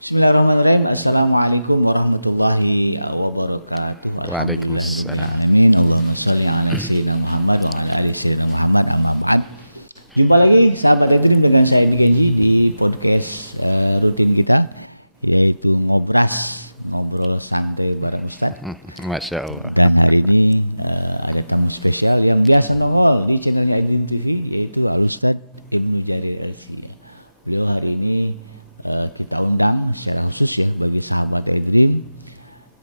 Bismillahirrahmanirrahim. Assalamualaikum warahmatullahi wabarakatuh. Alhamdulillahirabbil alamin. Allahumma shalli ala sayyidina Muhammad wa ala ali sayyidina Muhammad, amma ba'd. Jumpa lagi sahabat Edream dengan saya Bikenji di podcast rutin kita, yaitu ngobrol santai bareng Ustadz. Masya Allah. Dan hari ini ada tamu spesial yang biasa nongol di channelnya Edream TV, yaitu Al Ustadz Ibnu Jarir LC. Beliau hari ini kita undang secara khusus ya bagi sahabat Edream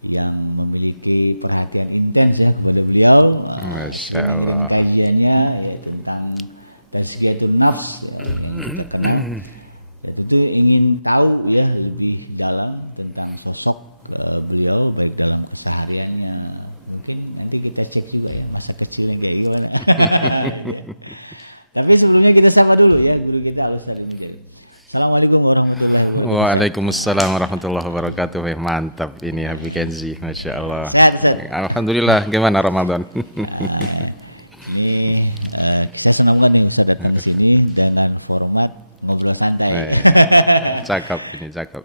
yang memiliki perhatian intens ya kepada beliau. Sering dengerin kajiannya ya tentang tazkiyatun nafs ya, yang kita kenal. Ya, tentu ingin tahu ya lebih dalam tentang sosok beliau baik dalam kesehariannya. Mungkin nanti kita cek juga ya masa kecilnya kayak gimana. Ya. Tapi sebelumnya kita sapa dulu ya guru kita Al Ustadz Ibnu Jarir. Assalamualaikum warahmatullahi wabarakatuh. Waalaikumsalam warahmatullahi wabarakatuh. Mantap ini ya Bikenji, Masya Allah. Sehat Ustaz? Alhamdulillah. Gimana Ramadan? Ini saya senang banget nih Ustaz datang ke sini dengan format ngobrol santai. Cakep ini, cakep.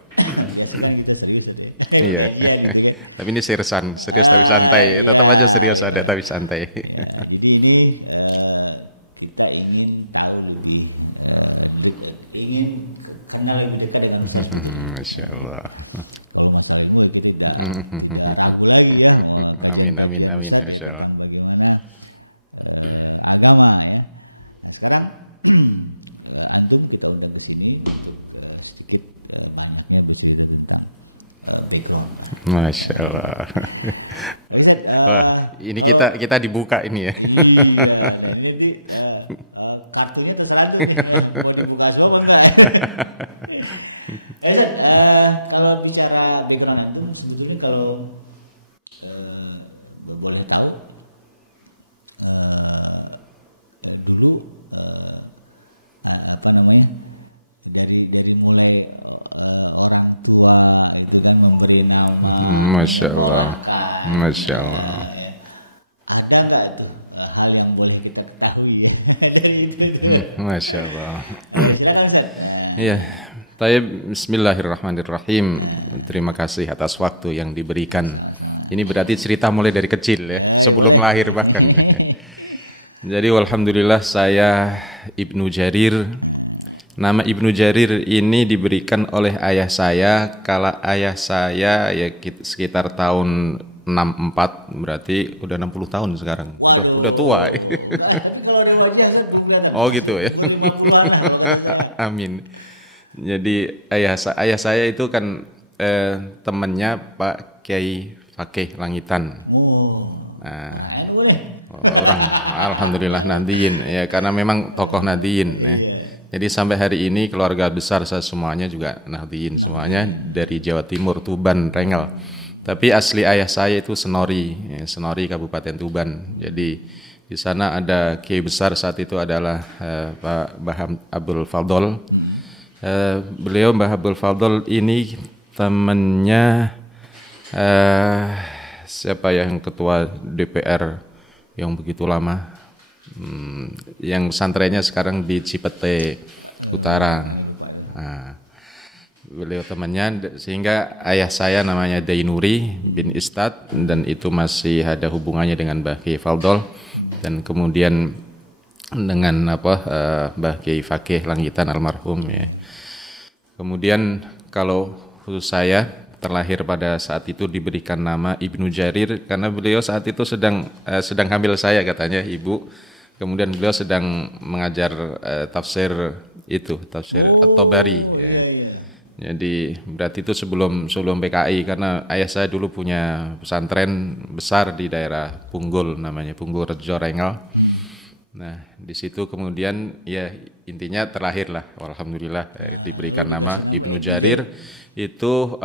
Biasa kan kita serius ya, kajian gitu kan. Tapi ini serius tapi santai. Tetap aja serius ada tapi santai. Ya, jadi ini kita ingin tahu lebih, ingin kenal lebih dekat dengan Ustaz sebetulnya. Masya Allah. Kalau masalah ilmu kita tidak ragu lagi ya kajian-kajian Ustaz ya tentang bagaimana agama ya. Nah sekarang antum kita undang ke sini untuk sedikit banyaknya bercerita tentang background. Masya Allah. Ustaz, ini kita dibuka ini ya. Iya, nah ini nanti kartunya terserah tuh nih, mau dibuka semua apa enggak? Ustaz, kalau bicara background antum, sebetulnya kalau boleh tahu, dulu apa namanya? Dari mulai orang tua itu kan memberi nama, menyekolahkan, ya. Ada nggak tuh hal yang boleh kita ketahui ya dari itu tuh? Masya Allah. Silakan Ustaz. Iya. Taib, bismillahirrahmanirrahim. Terima kasih atas waktu yang diberikan. Sama-sama. Ini berarti cerita mulai dari kecil ya, sebelum lahir bahkan. Jadi alhamdulillah saya Ibnu Jarir. Nama Ibnu Jarir ini diberikan oleh ayah saya. Kala ayah saya ya sekitar tahun 64, berarti udah 60 tahun sekarang. Waduh. Udah tua. Enggak, tapi kalau dari wajah saya belum kelihatan. Oh gitu ya. Umur 50-an lah kalau kata saya. Amin. Jadi ayah saya itu kan temannya Pak Kiai Fakih Langitan. Oh. Orang NU nih. Alhamdulillah Nahdiyin ya, karena memang tokoh Nahdiyin. Iya. Jadi sampai hari ini keluarga besar saya semuanya juga Nahdiyin, semuanya dari Jawa Timur, Tuban, Rengel. Tapi asli ayah saya itu Senori, ya, Senori Kabupaten Tuban. Jadi di sana ada kiai besar saat itu adalah Pak Baham Abdul Fadl. Beliau Mbah Abdul Fadl ini temannya siapa ya yang ketua DPR yang begitu lama, yang santrennya sekarang di Cipete Utara. Lupa itu. Nah, beliau temannya, sehingga ayah saya namanya Dainuri bin Istad, dan itu masih ada hubungannya dengan Mbah Kiai Fadl, dan kemudian dengan Mbah Kiai Fakih Langitan almarhum. Ya. Kemudian kalau khusus saya terlahir pada saat itu diberikan nama Ibnu Jarir karena beliau saat itu sedang hamil saya katanya ibu. Kemudian beliau sedang mengajar tafsir At-Tabari. Oh iya. Jadi berarti itu sebelum PKI, karena ayah saya dulu punya pesantren besar di daerah Punggul, namanya Punggul Rejo Rengel. Nah di situ kemudian ya intinya terlahirlah, alhamdulillah diberikan nama Ibnu Jarir. Itu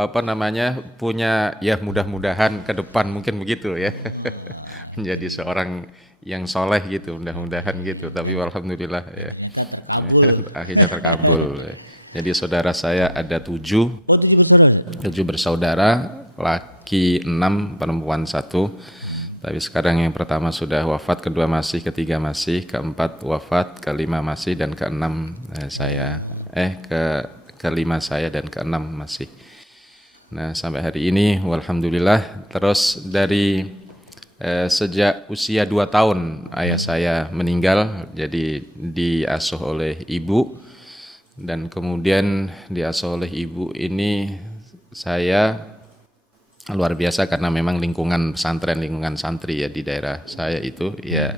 punya ya mudah-mudahan ke depan mungkin begitu ya. Jadi seorang yang soleh gitu, mudah-mudahan gitu. Tapi alhamdulillah ya, ternyata terkabul. Akhirnya terkabul. Jadi saudara saya ada 7. Oh 7 bersaudara? 7 bersaudara, laki 6, perempuan 1. Tapi sekarang yang pertama sudah wafat, kedua masih, ketiga masih, keempat wafat, kelima masih, dan keenam saya kelima saya dan keenam masih. Nah, sampai hari ini walhamdulillah. Terus dari sejak usia 2 tahun ayah saya meninggal, jadi diasuh oleh ibu, dan kemudian diasuh oleh ibu ini saya luar biasa karena memang lingkungan pesantren, lingkungan santri ya di daerah saya itu ya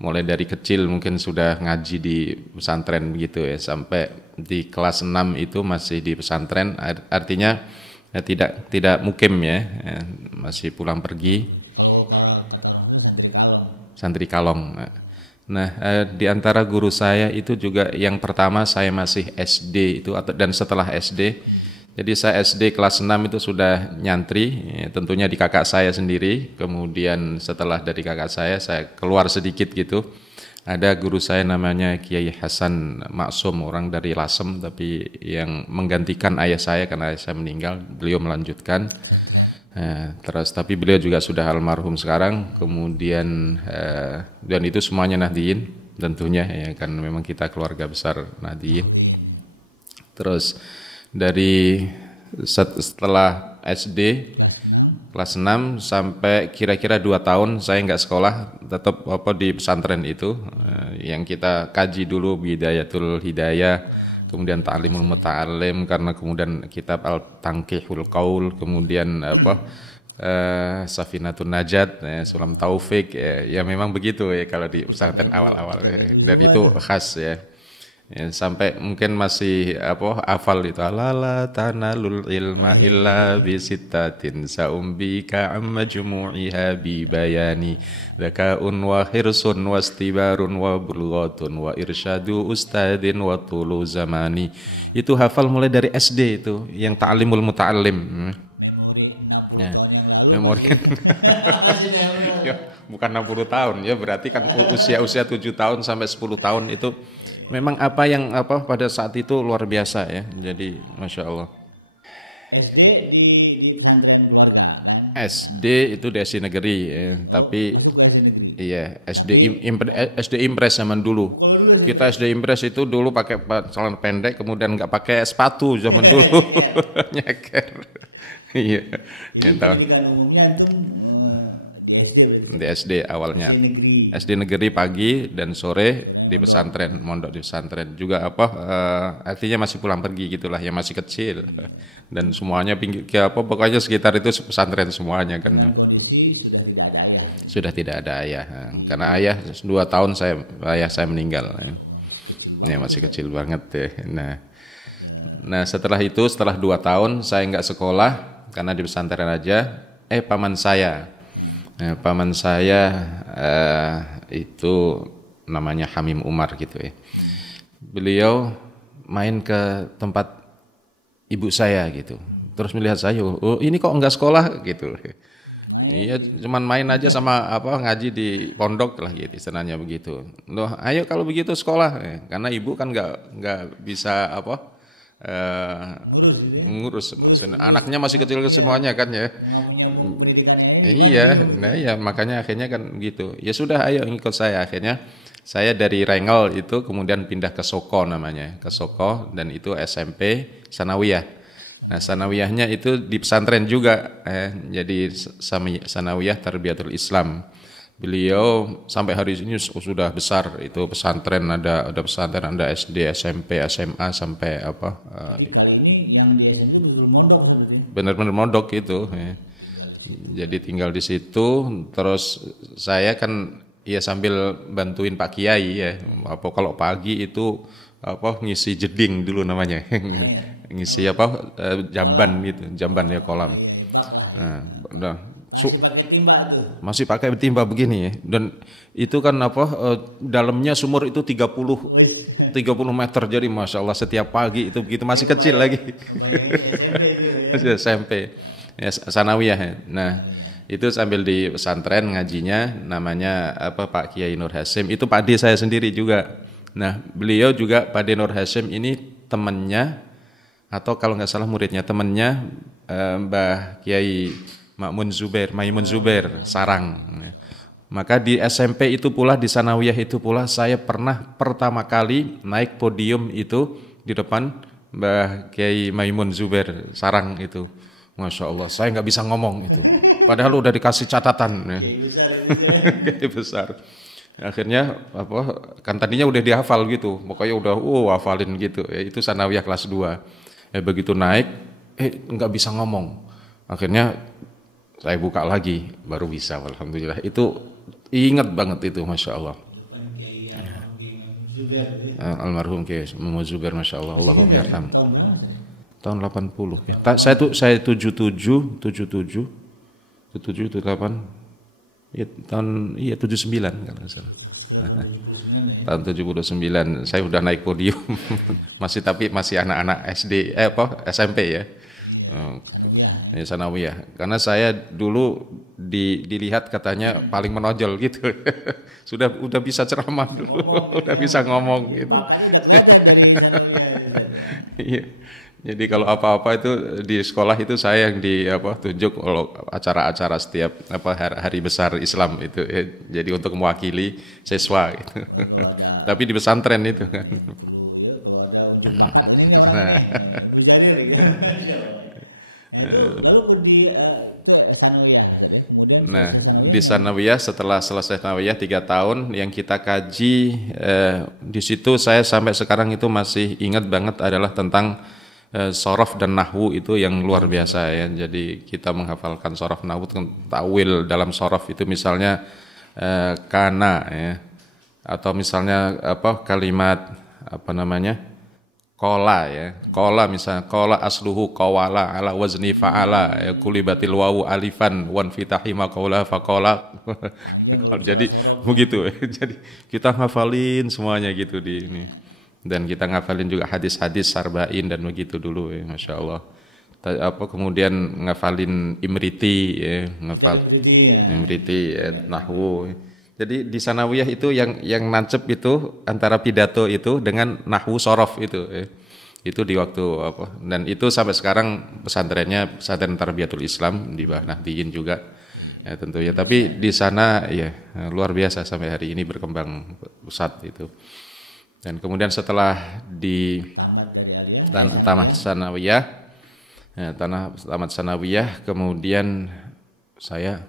mulai dari kecil mungkin sudah ngaji di pesantren gitu ya, sampai di kelas 6 itu masih di pesantren, artinya ya, tidak mukim ya, masih pulang pergi. Kalau kata orang itu santri kalong. Santri kalong. Nah, di antara guru saya itu juga yang pertama saya masih SD itu dan setelah SD. Jadi saya SD kelas 6 itu sudah nyantri, ya, tentunya di kakak saya sendiri. Kemudian setelah dari kakak saya keluar sedikit gitu. Ada guru saya namanya Kiai Hasan Maksum, orang dari Lasem, tapi yang menggantikan ayah saya karena ayah saya meninggal, beliau melanjutkan. Pesantren. Terus tapi beliau juga sudah almarhum sekarang. Kemudian dan itu semuanya Nahdliyin tentunya ya, kan memang kita keluarga besar Nahdliyin. Terus dari setelah SD kelas 6 sampai kira-kira 2 tahun saya nggak sekolah, tetap di pesantren itu. Yang kita kaji dulu Bidayatul Hidayah, kemudian Ta'limul Muta'allim, karena kemudian kitab Al-Tanqihul Qaul, kemudian Safinatun Najat, Sulam Taufik, ya memang begitu ya kalau di pesantren awal-awal. Kitab NU semua itu khas ya. Ya, sampai mungkin masih hafal itu alala tanalul ilma illa bisittatin saumbika amma jumu'iha bi bayani lakaun wa hirsun wastibarun wa bulghatun wa irsyadu ustadin wa tulu zamani. Itu hafal mulai dari SD itu yang ta'limul muta'allim. Memori 60 tahun yang lalu masih nempel. Bukan 60 tahun ya, berarti kan usia 7 tahun sampai 10 tahun itu memang pada saat itu luar biasa ya. Jadi Masya Allah. SD di pesantren keluarga kan? SD itu di SD negeri ya. Tapi masuk ke SD negeri. Iya, SD Impres zaman dulu. Kalau dulu sih kita SD Impres itu dulu pakai celana pendek, kemudian nggak pakai sepatu zaman dulu. Nyeker. Iya. Jadi pendidikan umumnya antum di SD berarti? Di SD awalnya. SD negeri. SD negeri pagi dan sore di pesantren, mondok di pesantren juga artinya masih pulang pergi gitulah ya, masih kecil. Iya. Dan semuanya pokoknya sekitar itu pesantren semuanya kan. Dengan kondisi sudah tidak ada ayah. Sudah tidak ada ayah. Karena ayah 2 tahun ayah saya meninggal. Masya Allah, masih kecil banget. Ya, masih kecil banget ya. Nah, setelah 2 tahun saya nggak sekolah karena di pesantren aja. Paman saya, paman saya itu namanya Hamim Umar gitu ya. Beliau main ke tempat ibu saya gitu, terus melihat saya, oh ini kok enggak sekolah gitu. Main, cuman main aja sama ngaji di pondok lah gitu, istilahnya begitu. Loh, ayo kalau begitu sekolah, karena ibu kan nggak bisa ngurus gitu ya, ngurus anaknya masih kecil semuanya kan ya, nggak menyambung pendidikannya ini gimana, bingung gitu ya. Makanya akhirnya kan gitu, ya sudah ayo ikut saya. Akhirnya saya dari Rengel itu kemudian pindah ke Soko namanya, ke Soko, dan itu SMP Sanawiyah. Nah, Sanawiyahnya itu di pesantren juga, jadi Sanawiyah Tarbiyatul Islam. Beliau sampai hari ini sudah besar itu pesantren, ada pesantren, ada SD, SMP, SMA sampai Jadi kali ini yang di SMP itu betul mondok seperti? Benar-benar mondok itu. Tinggal di situ. Jadi tinggal di situ, terus saya kan ya sambil bantuin Pak Kiai ya. Kalau pagi itu ngisi jeding dulu namanya. Air. Ngisi jamban gitu, jamban ya kolam. Oh iya, bak lah ya. Masih pakai timba tuh. Masih pakai timba begini ya. Dan itu kan dalamnya sumur itu 30 meter, jadi Masya Allah setiap pagi itu begitu, masih kecil lagi. Ngebayanginnya SMP itu ya. SMP. Ya, Sanawiyah ya. Nah, itu sambil di pesantren ngajinya namanya Pak Kiai Nur Hasim. Itu Pak D saya sendiri juga. Nah, beliau juga Pak D Nur Hasim ini temannya, atau kalau nggak salah muridnya, temannya Mbah Kiai Maimun Zubair, Sarang. Maka di SMP itu pula, di Sanawiyah itu pula, saya pernah pertama kali naik podium itu di depan Mbah Kiai Maimun Zubair Sarang itu. Masya Allah, saya nggak bisa ngomong. Padahal udah dikasih catatan. Kiai besar itu. Kiai besar. Akhirnya kan tadinya udah dihafal gitu, pokoknya udah hafalin gitu. Itu sanawiyah kelas 2. Begitu naik, nggak bisa ngomong. Akhirnya saya buka lagi, baru bisa. Alhamdulillah. Itu ingat banget itu, Masya Allah. Depan Kiai almarhum Kiai Maimun Zubair ya. Almarhum Kiai Maimun Zubair, Masya Allah. Masih ingat nggak sih? Tahun berapa sih? Tahun 80. Saya 77, 78. Ya, tahun 79 kan. Sekitar tahun 79 lah ya. Tahun 79 saya udah naik podium. masih anak-anak SD SMP ya. Iya, sanawiyah ya. Ya, sanawiyah. Karena saya dulu dilihat katanya paling menonjol gitu. udah bisa ceramah, bisa ngomong gitu udah ya. bisa ngomong. Jadi gitu. bakatnya udah kelihatan dari sanawiyah. Iya. Jadi kalau apa-apa itu di sekolah itu saya yang tunjuk kalau acara-acara setiap hari besar Islam itu jadi untuk mewakili siswa gitu. Wah, kalau ada tapi di pesantren itu kan. Yang perlu ya kalau ada unjuk bakat ini nih orang ini Ibnu Jarir gitu. Masyaallah. Nah itu lalu itu sanawiyah Ustaz ya. Kemudian selesai sanawiyah di sanawiyah setelah selesai sanawiyah 3 tahun yang kita kaji di situ saya sampai sekarang itu masih ingat banget adalah tentang sorof dan nahwu itu yang luar biasa ya. Jadi kita menghafalkan sorof nahwu, takwil dalam sorof itu misalnya kana ya, atau misalnya kalimat kola ya. Kola misalnya kola asluhu qawala ala wazni fa'ala ya, kulibatil wawu alifan wan fitahi maqala faqala. Panjang kalau bicara sorof. Begitu ya. Jadi kita ngafalin semuanya gitu dan kita ngafalin juga hadis-hadis Sarba'in dan begitu dulu ya, Masya Allah. Kemudian ngafalin Imriti ya, kitab Imriti nahwu. Jadi di sanawiyah itu yang nancep itu antara pidato itu dengan nahwu sorof itu ya. Itu di waktu dan itu sampai sekarang pesantren Tarbiyatul Islam di Nahdiyin juga. Ya tentunya, tapi di sana ya luar biasa sampai hari ini berkembang pesat itu. Dan kemudian setelah tamat dari aliyah, tamat sanawiyah, kemudian saya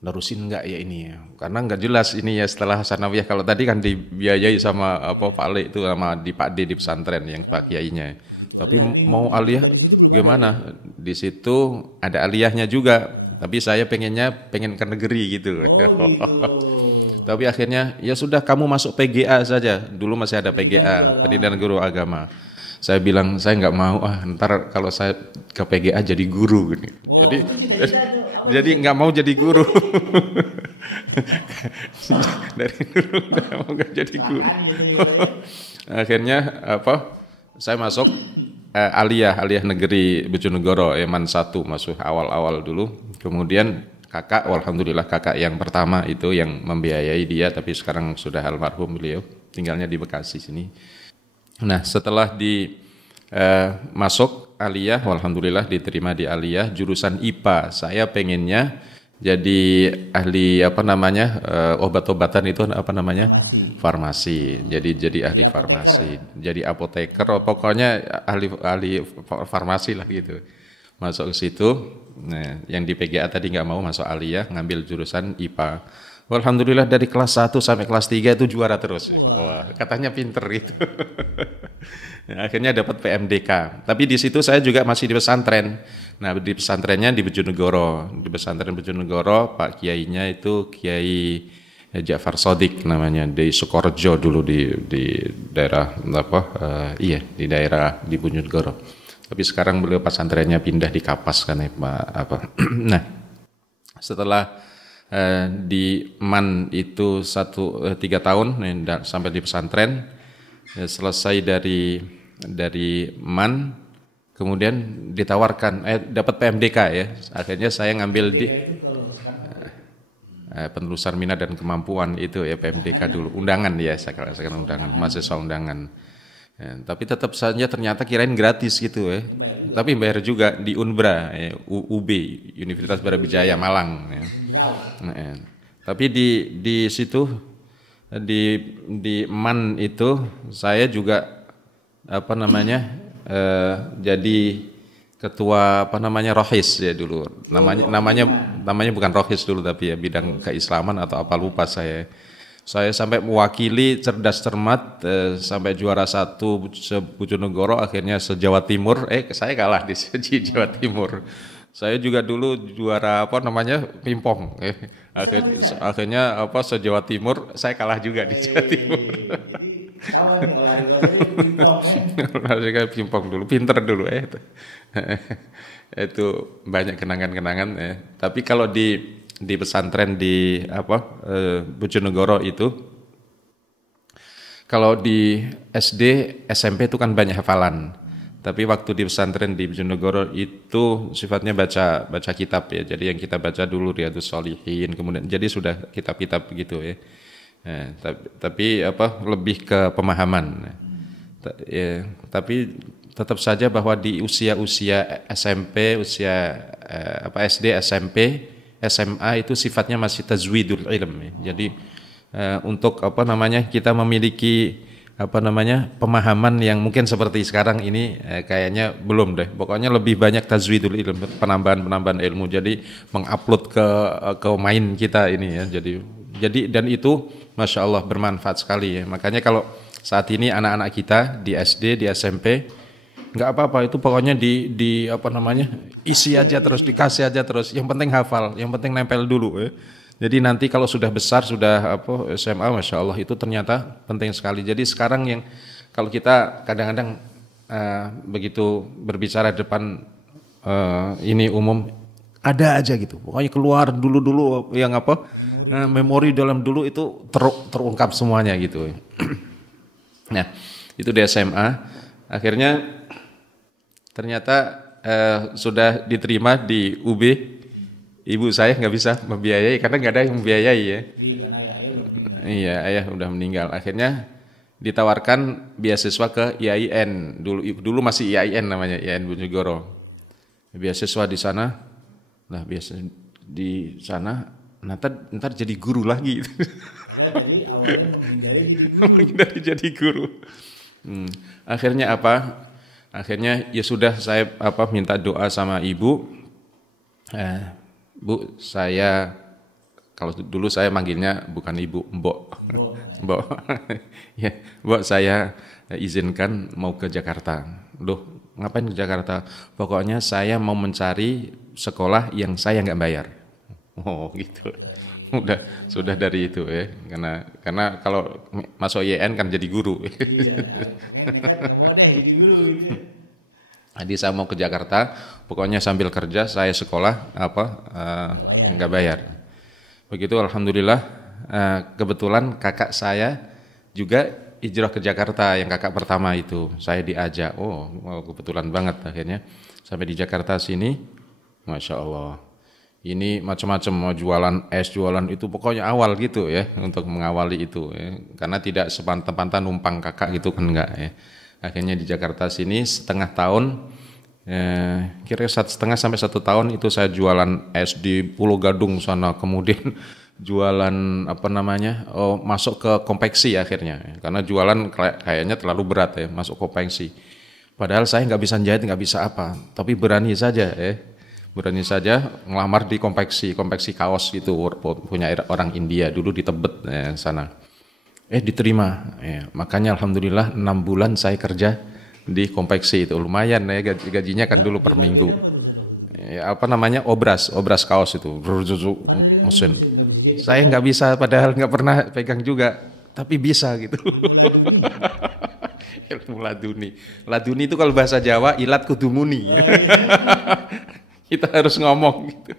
nerusin enggak ya ini ya, karena enggak jelas ini ya setelah sanawiyah. Kalau tadi kan dibiayai sama Pak Le itu sama Pak D di pesantren yang Pak Kiainya. Begitu aliyah bingung. Dan di situ belum ada aliyah. Di situ ada aliyahnya juga, tapi saya pengen ke negeri gitu. Oh gitu. Tapi akhirnya ya sudah kamu masuk PGA saja. Dulu masih ada PGA, Pendidikan Guru Agama. Saya bilang saya nggak mau ntar kalau saya ke PGA jadi guru. Oh itu cita-cita tuh apa? Jadi nggak mau jadi guru. Dari dulu nggak mau jadi guru. Gitu ya kalau ya. Akhirnya saya masuk aliyah negeri Bojonegoro Eman 1 masuk awal-awal dulu. Kemudian alhamdulillah kakak yang pertama itu yang membiayai dia, tapi sekarang sudah almarhum beliau, tinggalnya di Bekasi sini. Nah setelah masuk aliyah, alhamdulillah diterima di aliyah jurusan IPA. Saya pengennya jadi ahli obat-obatan itu farmasi. Jadi ahli apoteker. Jadi apoteker, pokoknya ahli farmasi lah gitu. Masuk ke situ. Nah, yang di PGA tadi nggak mau masuk aliyah, ngambil jurusan IPA. Alhamdulillah dari kelas 1 sampai kelas 3 itu juara terus. Wah. Katanya pinter gitu. Akhirnya dapat PMDK. Tapi di situ saya juga masih di pesantren. Nah, di pesantrennya di Bojonegoro. Di pesantren Bojonegoro, Pak Kiainya itu Kiai Ja'far Shadiq namanya, di Sukorejo dulu di daerah di daerah di Bojonegoro. Tapi sekarang beliau pesantrennya pindah di Kapas kan ya, Pak. Nah, setelah di MAN itu 3 tahun sampai di pesantren, selesai dari MAN, kemudian ditawarkan dapat PMDK ya. Akhirnya saya ngambil PMDK itu kalau sekarang apa ya? Penelusuran minat dan kemampuan itu ya, PMDK dulu. Undangan ya, sekarang mahasiswa undangan. Ya, tapi tetap saja ternyata kirain gratis gitu ya. Tapi bayar juga di Unbra ya, UB Universitas Brawijaya Malang. Ya. Unbrau ya. Nah, tapi di situ di MAN itu saya juga jadi ketua apa namanya rohis ya dulu. Namanya bukan rohis dulu tapi ya bidang keislaman atau apa lupa saya. Saya sampai mewakili cerdas cermat sampai juara 1 se-Bojonegoro, akhirnya se-Jawa Timur. Saya kalah di Jawa Timur. Saya juga dulu juara apa namanya pingpong. Akhirnya apa se-Jawa Timur saya kalah juga di Jawa Timur. Jadi ketahuan nih olahraga saya pingpong ya. Olahraga pingpong dulu, pinter dulu Itu banyak kenangan-kenangan ya. Tapi kalau di pesantren di Bojonegoro itu, kalau di SD SMP itu kan banyak hafalan. Tapi waktu di pesantren di Bojonegoro itu sifatnya baca kitab ya. Jadi yang kita baca dulu Riyadhus Shalihin, kemudian jadi sudah kitab-kitab begitu ya. Nah, tapi lebih ke pemahaman. Ya, tapi tetap saja bahwa di usia SMP, SD, SMP, SMA itu sifatnya masih tazwidul ilm ya. Jadi untuk kita memiliki pemahaman yang mungkin seperti sekarang ini kayaknya belum deh. Pokoknya lebih banyak tazwidul ilm, penambahan ilmu. Jadi mengupload ke main kita ini ya. Jadi dan itu Masya Allah bermanfaat sekali ya. Makanya kalau saat ini anak-anak kita di SD, di SMP nggak apa-apa, itu pokoknya isi aja terus, dikasih aja terus. Yang penting hafal, yang penting nempel dulu ya. Jadi nanti kalau sudah besar, sudah SMA, Masya Allah itu ternyata penting sekali. Jadi sekarang yang kalau kita kadang-kadang begitu berbicara depan ini umum, ada aja gitu. Pokoknya keluar dulu yang memori dalam dulu itu terungkap semuanya gitu. Nah itu di SMA, akhirnya ternyata sudah diterima di UB. Ibu saya nggak bisa membiayai karena nggak ada yang membiayai ya. Iya, karena ayah udah meninggal. Iya, ayah udah meninggal. Akhirnya ditawarkan beasiswa ke IAIN. Dulu masih IAIN namanya, IAIN Bojonegoro. Beasiswa di sana. Nah, biasa di sana ntar jadi guru lagi. Padahal tadi awalnya menghindari jadi guru. Jadi guru. Akhirnya apa? Akhirnya ya sudah, saya minta doa sama ibu. Bu, saya kalau dulu saya manggilnya bukan ibu, mbok. Mbok. Ya, mbok, saya izinkan mau ke Jakarta. Loh, ngapain ke Jakarta? Pokoknya saya mau mencari sekolah yang saya nggak bayar. Oh gitu. Sudah dari itu ya. Karena kalau masuk IAIN kan jadi guru. Iya, pokoknya nekat nggak mau deh jadi guru gitu ya. Jadi saya mau ke Jakarta, pokoknya sambil kerja saya sekolah nggak bayar. Begitu alhamdulillah, kebetulan kakak saya juga hijrah ke Jakarta, yang kakak pertama itu saya diajak. Oh kebetulan banget akhirnya sampai di Jakarta sini, Masya Allah. Ini macam-macam, mau jualan es, jualan itu, pokoknya awal gitu ya, untuk mengawali itu ya. Karena tidak sepantan-pantan numpang kakak gitu kan enggak ya. Akhirnya di Jakarta sini setengah tahun, kira-kira setengah sampai 1 tahun itu saya jualan es di Pulau Gadung sana, kemudian jualan masuk ke konveksi akhirnya, karena jualan kayaknya terlalu berat ya, masuk konveksi. Padahal saya nggak bisa jahit, nggak bisa apa, tapi berani saja ngelamar di konveksi kaos gitu, punya orang India dulu di Tebet sana. Diterima, makanya alhamdulillah 6 bulan saya kerja di konveksi itu, lumayan ya gajinya kan dulu di bagian apa tuh waktu itu? Obras kaos itu. Padahal kan tuh nggak bisa jahit. Saya nggak bisa, padahal nggak pernah pegang juga, tapi bisa gitu. Ilmu laduni. Ilmu laduni itu kalau bahasa Jawa ilat kudu muni. Oh, iya. Kita harus ngomong gitu.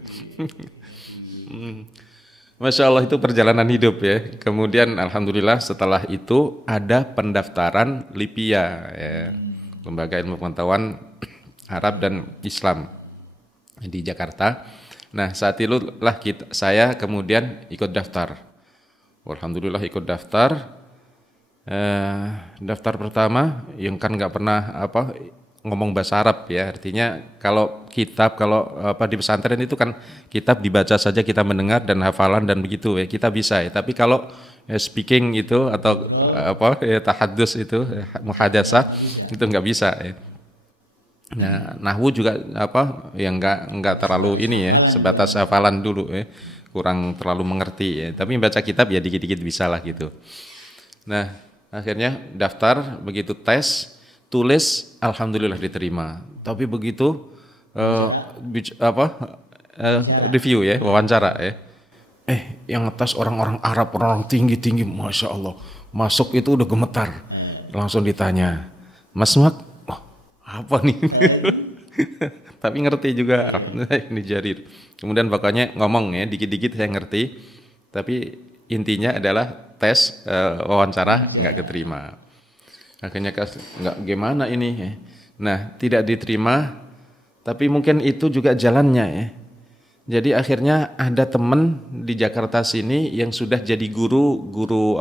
Masya Allah, itu perjalanan hidup ya. Kemudian alhamdulillah setelah itu ada pendaftaran LIPIA ya, Lembaga Ilmu Pengetahuan Arab dan Islam di Jakarta. Nah saat itulah saya kemudian ikut daftar. Alhamdulillah ikut daftar. Daftar pertama yang kan nggak pernah ngomong bahasa Arab ya, artinya kalau kitab di pesantren itu kan kitab dibaca saja, kita mendengar dan hafalan dan begitu ya, kita bisa ya. Tapi kalau speaking itu atau tahadus itu muhadatsah itu nggak bisa ya. Nah, nahwu juga apa yang enggak terlalu Sebatas ini ya, hafalan sebatas juga. hafalan dulu ya. Kurang terlalu mengerti ya. Tapi baca kitab ya dikit-dikit bisa lah gitu. Nah, akhirnya daftar, begitu tes, tulis, alhamdulillah diterima. Tapi begitu Wawancara? Wawancara. Review ya, wawancara ya. Yang ngetes orang-orang Arab, orang tinggi-tinggi, masya Allah. Masuk itu udah gemetar. Langsung ditanya, Mas Mak, apa nih? Tapi ngerti juga, ini Jarir. Kemudian pokoknya ngomong ya, dikit-dikit saya ngerti. Tapi intinya adalah tes wawancara nggak diterima. Akhirnya nggak gimana ini. Nah, tidak diterima, tapi mungkin itu juga jalannya ya. Jadi akhirnya ada teman di Jakarta sini yang sudah jadi guru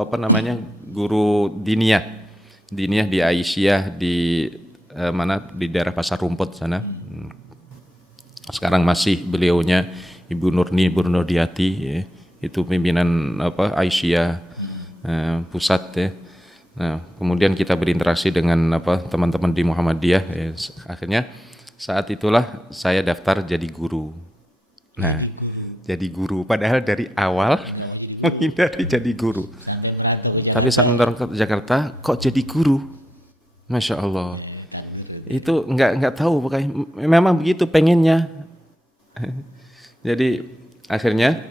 diniyah di Aisyah di di daerah Pasar Rumput sana. Sekarang masih beliaunya Ibu Nurdiati ya. Itu pimpinan Aisyah pusat ya. Nah, kemudian kita berinteraksi dengan teman-teman di Muhammadiyah ya. Akhirnya saat itulah saya daftar jadi guru. Nah, jadi guru padahal dari awal enggak mau jadi guru. Menghindari jadi guru. Sampai merantau ke Jakarta. Tapi sampai merantau ke Jakarta kok jadi guru? Masya Allah. Takdir itu nggak tahu pokoknya memang begitu pengennya. Jadi akhirnya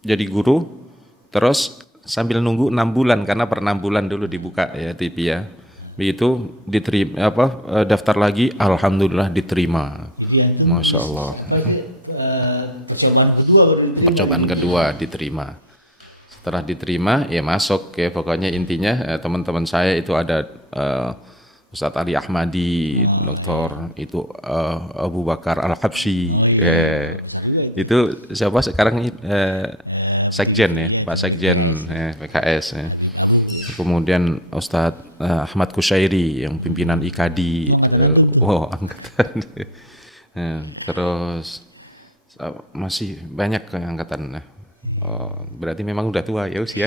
jadi guru terus sambil nunggu 6 bulan karena per 6 bulan dulu dibuka ya TV ya. Begitu diterima daftar lagi, alhamdulillah diterima. Jadi antum Masya Allah. Percobaan kedua baru diterima. Percobaan kedua diterima. Setelah diterima ya masuk ya, pokoknya intinya teman-teman saya itu ada Ustadz Ali Ahmadi, Dr. itu Abu Bakar Al-Habsyi. Besar juga itu. Itu siapa sekarang Sekjen ya, Pak Sekjen PKS. Habib Abu. Ya. Kemudian Ustadz Ahmad Kusyairi yang pimpinan IKADI. Angkatan antum tuh. Angkatan. Terus masih banyak angkatan. Berarti memang udah tua ya usia.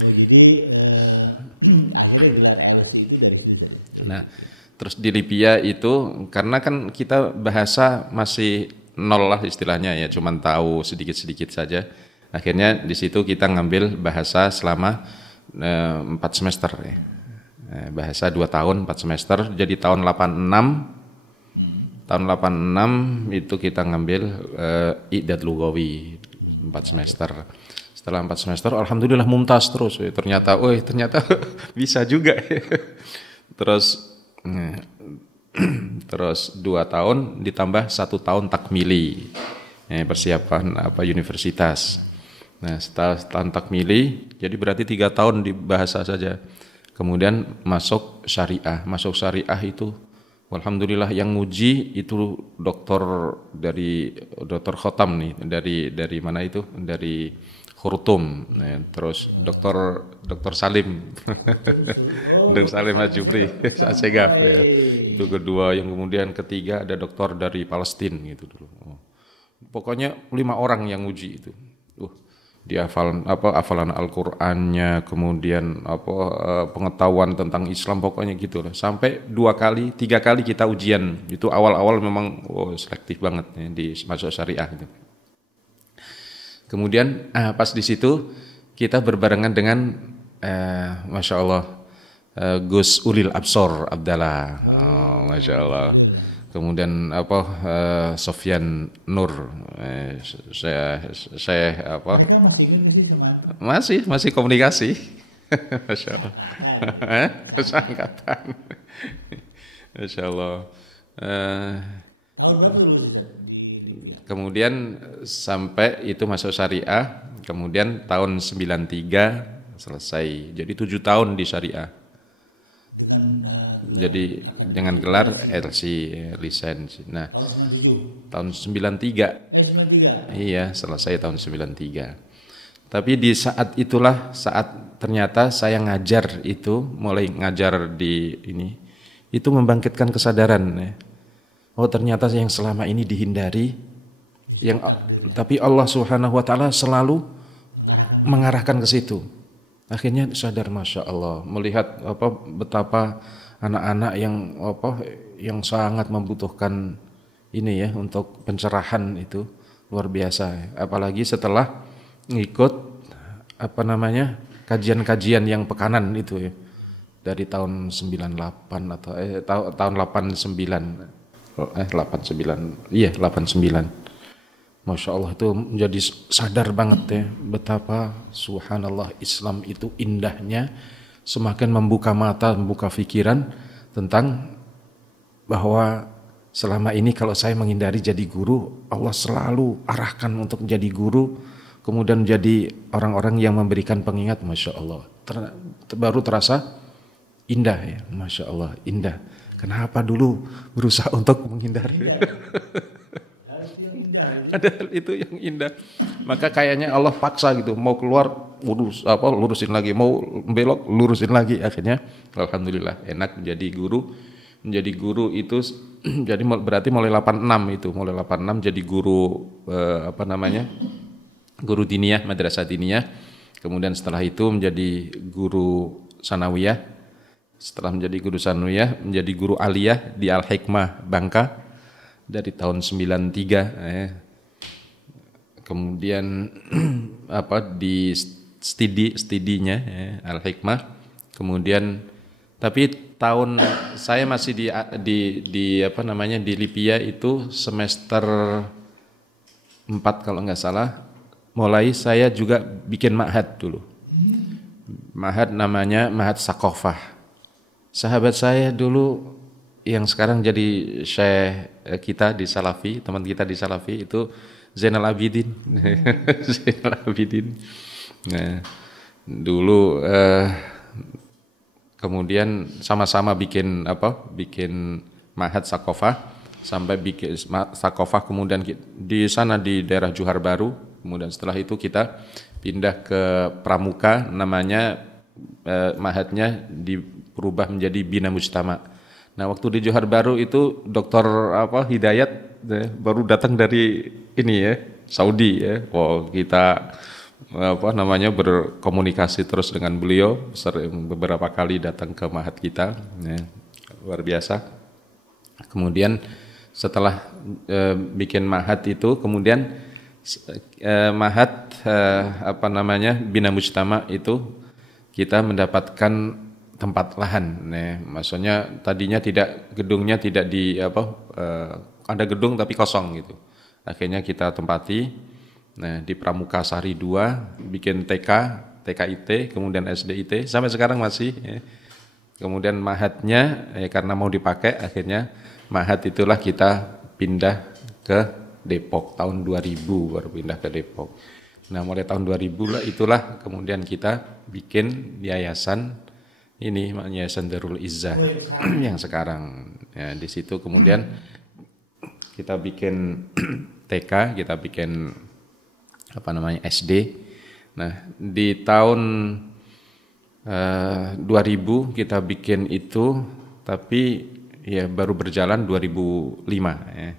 Jadi akhirnya gelar LC itu dari situ saja. Terus di Libya itu karena kan kita bahasa masih nol lah istilahnya ya, cuman tahu sedikit-sedikit saja. Akhirnya di situ kita ngambil bahasa selama 4 semester ya. Bahasa 2 tahun 4 semester. Jadi tahun 86 tahun 86 itu kita ngambil I'dad Lughawi 4 semester. Setelah 4 semester alhamdulillah mumtaz terus. Ternyata bisa juga. Terus 2 tahun ditambah 1 tahun takmili. Persiapan universitas. Nah, setelah tahun takmili jadi berarti 3 tahun di bahasa saja. Kemudian masuk syariah. Masuk syariah itu alhamdulillah yang nguji itu dokter Khotam nih, dari mana itu? Dari Khurtum. Terus dokter Salim. Khurtum Dr. Salim Asegaf. Itu kedua, yang kemudian ketiga ada dokter dari Palestina gitu dulu. Pokoknya 5 orang yang nguji itu. Dia hafalan Al-Qur'annya, kemudian pengetahuan tentang Islam, pokoknya gitu lah. Sampai 3 kali kita ujian. Itu awal-awal memang selektif banget ya, di masuk syariah gitu. Kemudian pas di situ kita berbarengan dengan Masya Allah Gus Ulil Absor Abdallah. Masya Allah. Kemudian Sofyan Nur. Saya Mereka masih ingat gak sih sama antum? Masih komunikasi. Seangkatan. Masya Allah. Tahun berapa tuh lulus Ustaz di Libya? Kemudian sampai itu masuk syariah, kemudian tahun 93 selesai. Jadi 7 tahun di syariah. Dengan gelar akademisi dengan gelar LC lisensi. Nah, tahun 97. Tahun 93. 93. Iya, selesai tahun 93. Tapi di saat itulah saat ternyata saya ngajar itu, mulai ngajar di ini, itu membangkitkan kesadaran ya. Ternyata yang selama ini dihindari, yang takdir ya. Tapi Allah Subhanahu wa taala selalu mengarahkan ke situ. Akhirnya sadar, Masya Allah, melihat betapa anak-anak yang sangat membutuhkan ini ya untuk pencerahan itu luar biasa. Apalagi setelah ngikut kajian-kajian yang pekanan itu ya. Dari tahun 98 atau tahun 89. Iya, 89. Masya Allah itu menjadi sadar banget ya betapa subhanallah Islam itu indahnya, semakin membuka mata, membuka pikiran tentang bahwa selama ini kalau saya menghindari jadi guru, Allah selalu arahkan untuk menjadi guru, kemudian menjadi orang-orang yang memberikan pengingat. Masya Allah, baru terasa indah ya, Masya Allah indah. Kenapa dulu berusaha untuk menghindari? Itu yang indah itu. Itu yang indah. Maka kayaknya Allah paksa gitu, mau keluar lurusin lagi, mau belok lurusin lagi. Akhirnya alhamdulillah enak menjadi guru. Menjadi guru itu jadi berarti mulai 86 jadi guru guru diniyah, madrasah diniyah. Kemudian setelah itu menjadi guru sanawiyah. Setelah menjadi guru sanawiyah, menjadi guru aliyah di Al-Hikmah Bangka dari tahun 93. Kemudian di studinya Al-Hikmah. Kemudian tapi tahun saya masih di Lipia itu semester 4 kalau nggak salah, mulai saya juga bikin ma'had dulu. Ma'had namanya Ma'had Saqafah. Sahabat saya dulu yang sekarang jadi syekh kita di Salafi, teman kita di Salafi itu Zainal Abidin. Zainal Abidin. Nah, dulu kemudian sama-sama bikin Ma'had Saqafah, sampai bikin Saqafah, kemudian di sana di daerah Johar Baru. Kemudian setelah itu kita pindah ke Pramuka, namanya Ma'hadnya diubah menjadi Bina Mujtama. Nah, waktu di Johar Baru itu Dr. Hidayat baru datang dari Saudi ya. Kita berkomunikasi terus dengan beliau, beberapa kali datang ke Ma'had kita, ya, luar biasa. Kemudian setelah bikin Ma'had itu, kemudian Ma'had Bina Mujtama itu kita mendapatkan tempat lahan, maksudnya tadinya gedungnya tidak ada gedung tapi kosong gitu. Akhirnya kita tempati, di Pramuka Sari 2, bikin TK, TKIT, kemudian SDIT, sampai sekarang masih. Ya. Kemudian Ma'hadnya karena mau dipakai, akhirnya Ma'had itulah kita pindah ke Depok tahun 2000, baru pindah ke Depok. Nah, mulai tahun 2000 itulah kemudian kita bikin yayasan ini, Yayasan Darul Izzah. Oh, yang sekarang. Yang sekarang. Ya, di situ kemudian kita bikin TK, kita bikin SD. Nah, di tahun 2000 kita bikin itu, tapi ya baru berjalan 2005 ya.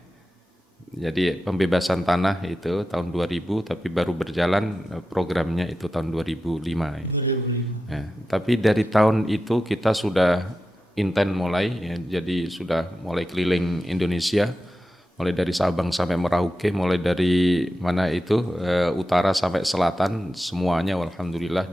Jadi pembebasan tanah itu tahun 2000, tapi baru berjalan programnya itu tahun 2005. Ya. 2005. Ya, tapi dari tahun itu kita sudah intent mulai, ya, jadi sudah mulai keliling Indonesia, mulai dari Sabang sampai Merauke, mulai dari utara sampai selatan, semuanya alhamdulillah.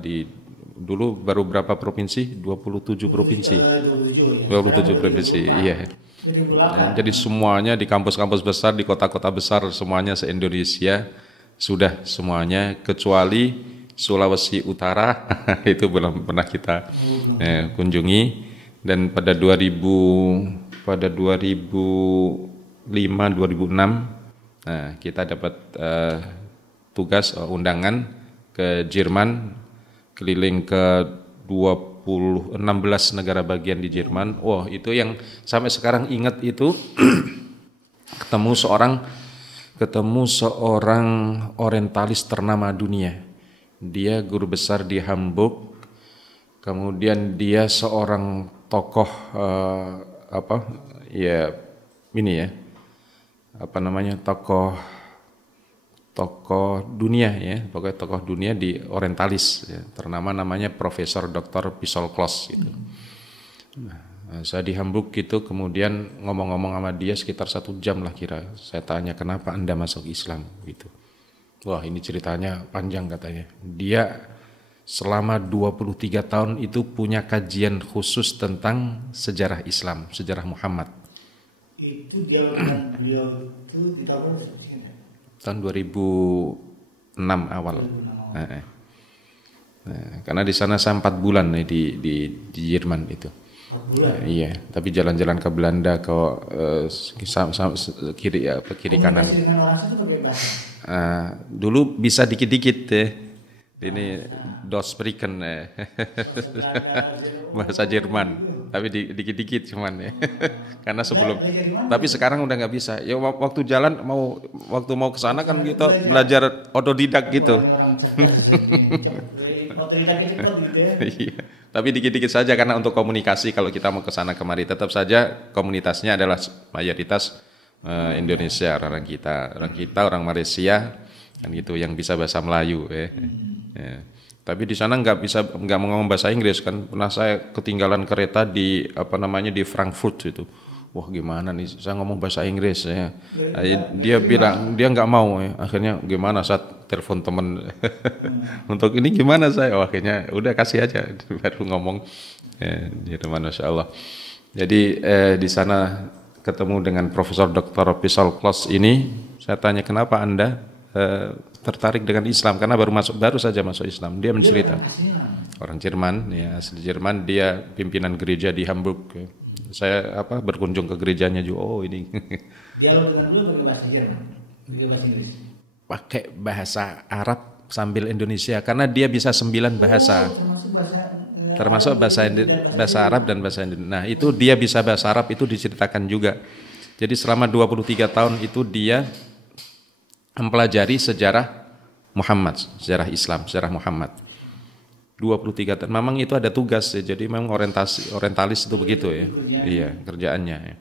Dulu baru berapa provinsi? 27 provinsi. 27 ya. Sekarang udah 34. Iya. 2008. Jadi semuanya di kampus-kampus besar, di kota-kota besar, semuanya se-Indonesia sudah semuanya, kecuali Sulawesi Utara itu belum pernah kita kunjungi. Dan pada 2005, 2006 kita dapat tugas undangan ke Jerman, keliling ke 16 negara bagian di Jerman. Wah, itu yang sampai sekarang ingat itu ketemu seorang orientalis ternama dunia. Dia guru besar di Hamburg. Kemudian dia seorang tokoh tokoh dunia ya, pokoknya tokoh dunia di orientalis ya, ternama, namanya Profesor Dr. Pisol Klos gitu. Saya di Hamburg gitu, kemudian ngomong-ngomong sama dia sekitar 1 jam lah kira. Saya tanya kenapa Anda masuk Islam gitu. Wah ini ceritanya panjang katanya. Dia selama 23 tahun itu punya kajian khusus tentang sejarah Islam, sejarah Muhammad. Itu dialog dengan beliau itu di tahun berapa sih? Tahun 2006 awal. 2006 awal. Nah, karena di sana saya 4 bulan nih di Jerman itu. 4 bulan? Iya, tapi jalan-jalan ke Belanda ke kiri komunikasi kanan. dengan orang situ pakai bahasa? Dulu bisa dikit-dikit ini dos spreken bahasa Belanda, bahasa Jerman, gitu. tapi dikit-dikit cuman ya. Karena sebelum belajar di mana? Tapi sekarang udah nggak bisa. Ya waktu jalan waktu mau ke sana kan kita belajar otodidak gitu. Wah, ini orang cerdas dia. Otodidaknya cepat gitu ya. Iya. Tapi dikit-dikit saja karena untuk komunikasi kalau kita mau ke sana kemari tetap saja komunitasnya adalah mayoritas Indonesia, orang kita, orang Malaysia kan gitu yang bisa bahasa Melayu ya. Tapi di sana nggak ngomong bahasa Inggris kan. Pernah saya ketinggalan kereta di di Frankfurt itu. Wah gimana nih saya ngomong bahasa Inggris ya. Dia bilang dia nggak mau ya. Akhirnya gimana saat telepon teman untuk ini gimana saya. Akhirnya udah kasih aja baru ngomong. Gitu Masya Allah. Jadi di sana ketemu dengan Profesor Dr. Pisol Klos ini. Saya tanya kenapa Anda tertarik dengan Islam karena baru saja masuk Islam. Dia orang aslinya orang mana? Orang Jerman, ya, asli Jerman. Dia pimpinan gereja di Hamburg. Saya berkunjung ke gerejanya juga. Oh ini. Dialog dengan beliau pakai bahasa Jerman, pakai bahasa Inggris. Pakai bahasa Arab sambil Indonesia karena dia bisa 9 bahasa. Oh, termasuk bahasa Arab dan bahasa Indonesia. Nah, itu dia bisa bahasa Arab itu diceritakan juga. Jadi selama 23 tahun itu dia mempelajari sejarah Muhammad, sejarah Islam, sejarah Muhammad. 23 tahun. Memang itu ada tugas ya. Jadi memang orientalis itu begitu ya. Iya, kerjaannya ya.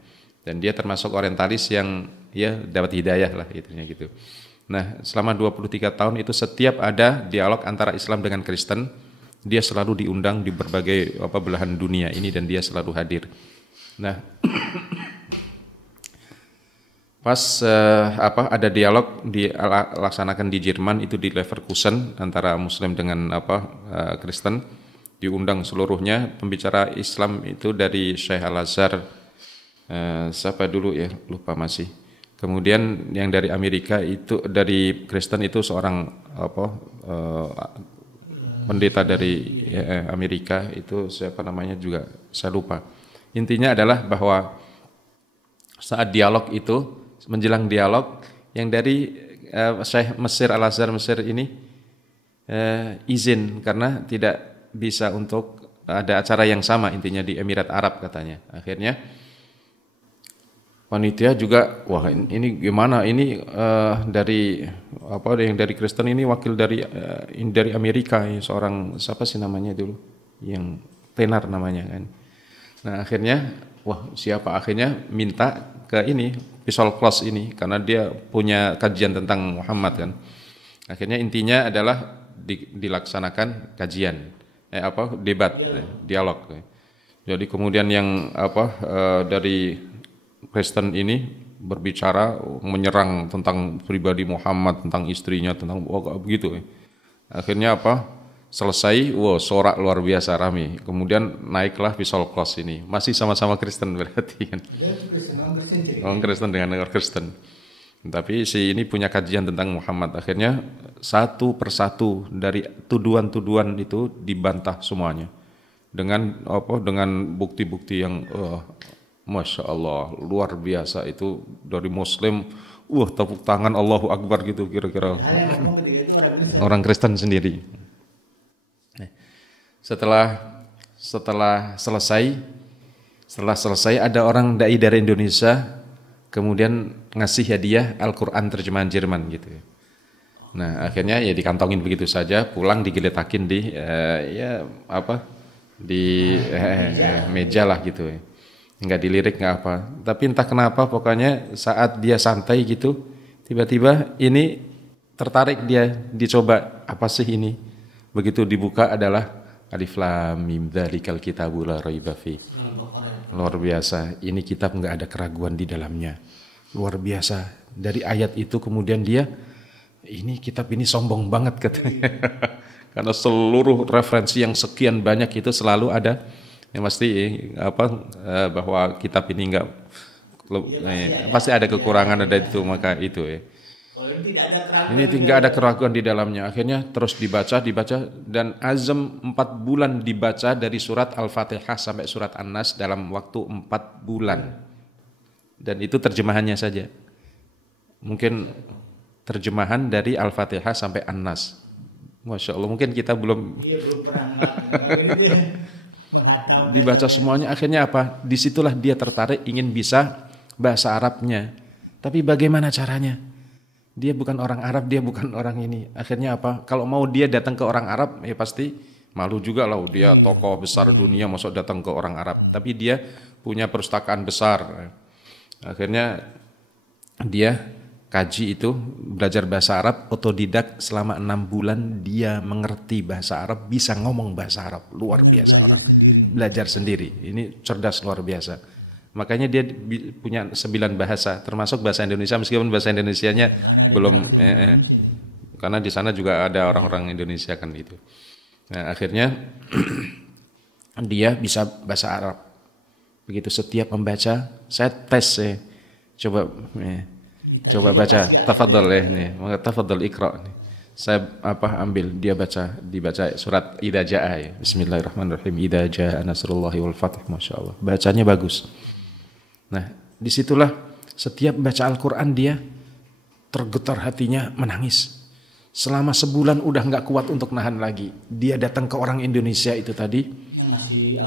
Dan dia termasuk orientalis yang ya dapat hidayah lah itunya gitu. Nah, selama 23 tahun itu setiap ada dialog antara Islam dengan Kristen, dia selalu diundang di berbagai belahan dunia ini dan dia selalu hadir. Nah, pas ada dialog dilaksanakan di Jerman itu di Leverkusen antara Muslim dengan Kristen, diundang seluruhnya. Pembicara Islam itu dari Syekh Al-Azhar, siapa dulu ya lupa masih. Kemudian yang dari Amerika itu dari Kristen itu seorang pendeta dari Amerika itu siapa namanya juga saya lupa. Intinya adalah bahwa saat dialog itu menjelang dialog yang dari Syekh Mesir Al-Azhar Mesir ini izin karena tidak bisa untuk ada acara yang sama intinya di Emirat Arab katanya. Akhirnya panitia juga wah ini gimana ini dari yang dari Kristen ini wakil dari Amerika seorang siapa sih namanya dulu yang tenar namanya kan. Nah akhirnya akhirnya minta ke ini Pisol Klos ini karena dia punya kajian tentang Muhammad kan. Akhirnya intinya adalah dilaksanakan kajian debat dialog. Jadi kemudian yang dari Kristen ini berbicara menyerang tentang pribadi Muhammad, tentang istrinya, tentang begitu. Akhirnya selesai, sorak luar biasa rame. Kemudian naiklah Pisol Klos ini. Masih sama-sama Kristen berarti kan. Padahal itu Kristen cerita. Kristen dengan orang Kristen. Tapi si ini punya kajian tentang Muhammad. Akhirnya satu persatu dari tuduhan-tuduhan itu dibantah semuanya. Dengan bukti-bukti yang Masya Allah luar biasa itu dari Muslim. Tepuk tangan Allahu Akbar gitu kira-kira. Hal yang ngomong ketika itu orang Kristen. Orang Kristen sendiri. Setelah selesai ada orang dai dari Indonesia kemudian ngasih hadiah Al-Qur'an terjemahan Jerman gitu. Nah, akhirnya ya dikantongin begitu saja, pulang digeletakin di meja lah gitu. Enggak dilirik enggak apa. Tapi entah kenapa pokoknya saat dia santai gitu, tiba-tiba ini tertarik dia dicoba apa sih ini. Begitu dibuka Alif Lam Mim dzalikal kitabu la raiba fi. Surah Al-Baqarah. Luar biasa. Ini kitab nggak ada keraguan di dalamnya. Luar biasa. Dari ayat itu kemudian dia, ini kitab ini sombong banget katanya. Karena seluruh referensi yang sekian banyak itu selalu ada yang pasti bahwa kitab ini enggak pasti ada kekurangan ada itu, maka itu ya. Kalau ini tidak ada keraguan, ini tidak ada keraguan di dalamnya. Akhirnya terus dibaca dan azam 4 bulan dibaca dari surat Al-Fatihah sampai surat An-Nas dalam waktu 4 bulan. Dan itu terjemahannya saja. Mungkin terjemahan dari Al-Fatihah sampai An-Nas. Masya Allah, mungkin kita belum pernah ngelakuin itu ya. Menghatamkan dibaca semuanya. Akhirnya apa? Disitulah dia tertarik ingin bisa bahasa Arabnya. Tapi bagaimana caranya? Dia bukan orang Arab, dia bukan orang ini. Akhirnya apa? Kalau mau dia datang ke orang Arab, ya pasti malu juga lah. Dia tokoh besar dunia, masuk datang ke orang Arab. Tapi dia punya perpustakaan besar. Akhirnya dia kaji itu, belajar bahasa Arab, otodidak selama 6 bulan dia mengerti bahasa Arab, bisa ngomong bahasa Arab. Luar biasa. Belajar sendiri. Belajar sendiri. Ini cerdas luar biasa. Makanya dia punya 9 bahasa, termasuk bahasa Indonesia, meskipun bahasa Indonesianya karena ada belum. Interaksi Indonesia ini. Karena di sana juga ada orang-orang Indonesia kan itu. Nah akhirnya dia bisa bahasa Arab. Begitu setiap membaca, saya tes ya, coba baca. Tafadhol ya, tafadhol Iqra. Saya ambil, dia dibaca surat Idza Jaa ya. Bismillahirrahmanirrahim. Idza Jaa nasrullahi wal fath. Masyaallah. Bacanya bagus. Nah, disitulah setiap baca Al-Quran dia tergetar hatinya, menangis. Selama sebulan udah nggak kuat untuk nahan lagi. Dia datang ke orang Indonesia itu tadi, yang ngasih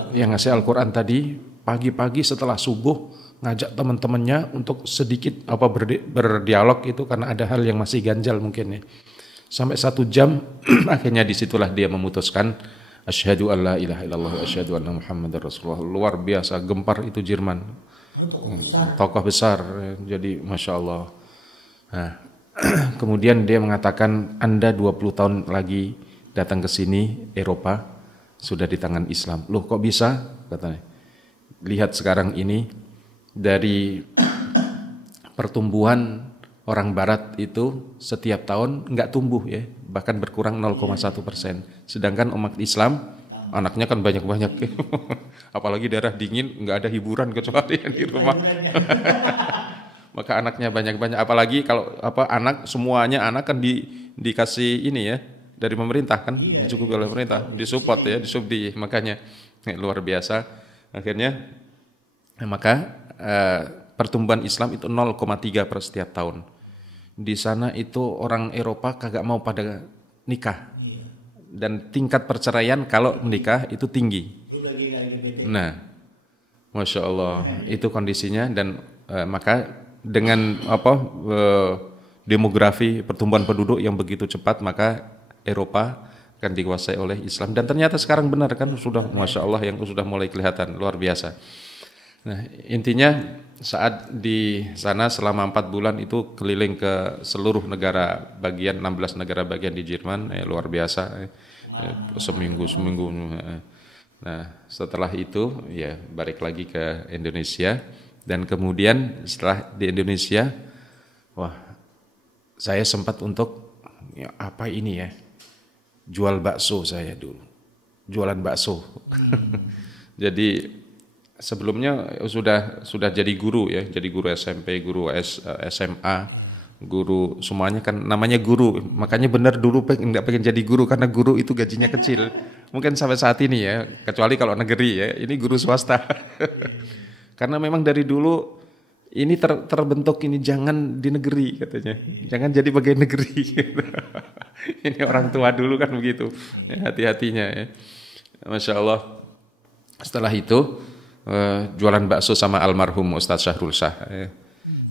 Al-Quran tadi, pagi-pagi setelah subuh ngajak teman-temannya untuk sedikit berdialog itu, karena ada hal yang masih ganjal mungkin ya. Sampai 1 jam, akhirnya disitulah dia memutuskan asyhadu an la ilaha illallah wa asyhadu anna Muhammadar Rasulullah. Luar biasa, gempar itu Jerman. Tokoh besar, jadi Masya Allah. Nah, kemudian dia mengatakan, Anda 20 tahun lagi datang ke sini, Eropa, sudah di tangan Islam. Loh kok bisa? Katanya. Lihat sekarang ini, dari pertumbuhan orang Barat itu setiap tahun nggak tumbuh ya, bahkan berkurang 0,1%. Sedangkan umat Islam anaknya kan banyak-banyak. Apalagi daerah dingin nggak ada hiburan kecuali di rumah. Maka anaknya banyak-banyak. Apalagi kalau semuanya anak kan dikasih ini ya dari pemerintah kan, cukup oleh pemerintah, disupport ya, disubsidi. Makanya luar biasa. Akhirnya maka pertumbuhan Islam itu 0,3 per setiap tahun. Di sana itu orang Eropa kagak mau pada nikah. Dan tingkat perceraian kalau menikah itu tinggi. Belum lagi yang LGBT. Nah, Masya Allah, itu kondisinya. Dan maka dengan demografi pertumbuhan penduduk yang begitu cepat, maka Eropa akan dikuasai oleh Islam. Dan ternyata sekarang benar kan, sudah Masya Allah yang sudah mulai kelihatan, luar biasa. Nah, intinya saat di sana selama 4 bulan itu keliling ke seluruh negara bagian, 16 negara bagian di Jerman, luar biasa. Seminggu. Nah, setelah itu ya balik lagi ke Indonesia, dan kemudian setelah di Indonesia, saya sempat untuk jual bakso saya dulu. Jualan bakso. Jadi sebelumnya sudah jadi guru ya, jadi guru SMP, guru SMA, guru semuanya kan namanya guru. Makanya benar dulu nggak pengen jadi guru karena guru itu gajinya kecil. Mungkin sampai saat ini ya, kecuali kalau negeri ya, ini guru swasta. Karena memang dari dulu ini terbentuk ini jangan di negeri katanya, jangan jadi bagian negeri. Ini orang tua dulu kan begitu, hati-hatinya ya. Masya Allah. Setelah itu jualan bakso sama almarhum Ustadz Syahrul Shah.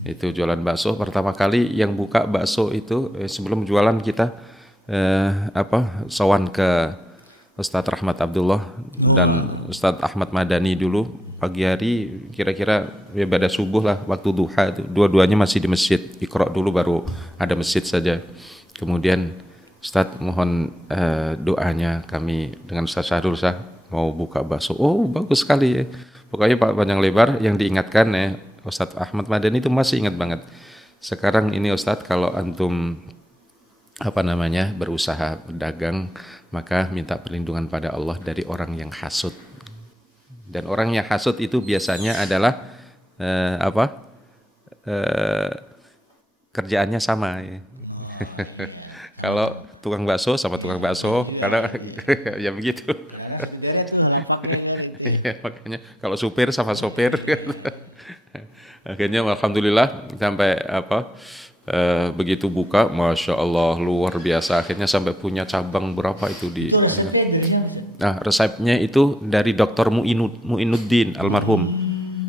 Itu jualan bakso pertama kali yang buka bakso itu sebelum jualan kita sowan ke Ustadz Rahmat Abdullah dan Ustadz Ahmad Madani dulu pagi hari kira-kira ibadah subuh lah waktu duha itu. Dua-duanya masih di masjid. Iqra dulu baru ada masjid saja. Kemudian Ustadz mohon doanya kami dengan Ustadz Syahrul mau buka bakso. Oh bagus sekali ya. Pokoknya Pak panjang lebar yang diingatkan ya Ustadz Ahmad Madani itu masih ingat banget. Sekarang ini Ustadz kalau antum berusaha berdagang maka minta perlindungan pada Allah dari orang yang hasud. Dan orang yang hasud itu biasanya adalah kerjaannya sama ya. Oh, iya. Kalau tukang bakso sama tukang bakso, karena ya begitu. Karena satu deret tuh lapaknya kan itu. Makanya kalau supir sama sopir, akhirnya alhamdulillah sampai begitu buka, masya Allah luar biasa. Akhirnya sampai punya cabang berapa itu di. Itu resepnya dari siapa Ustaz? Nah resepnya itu dari Dr. Muinuddin almarhum.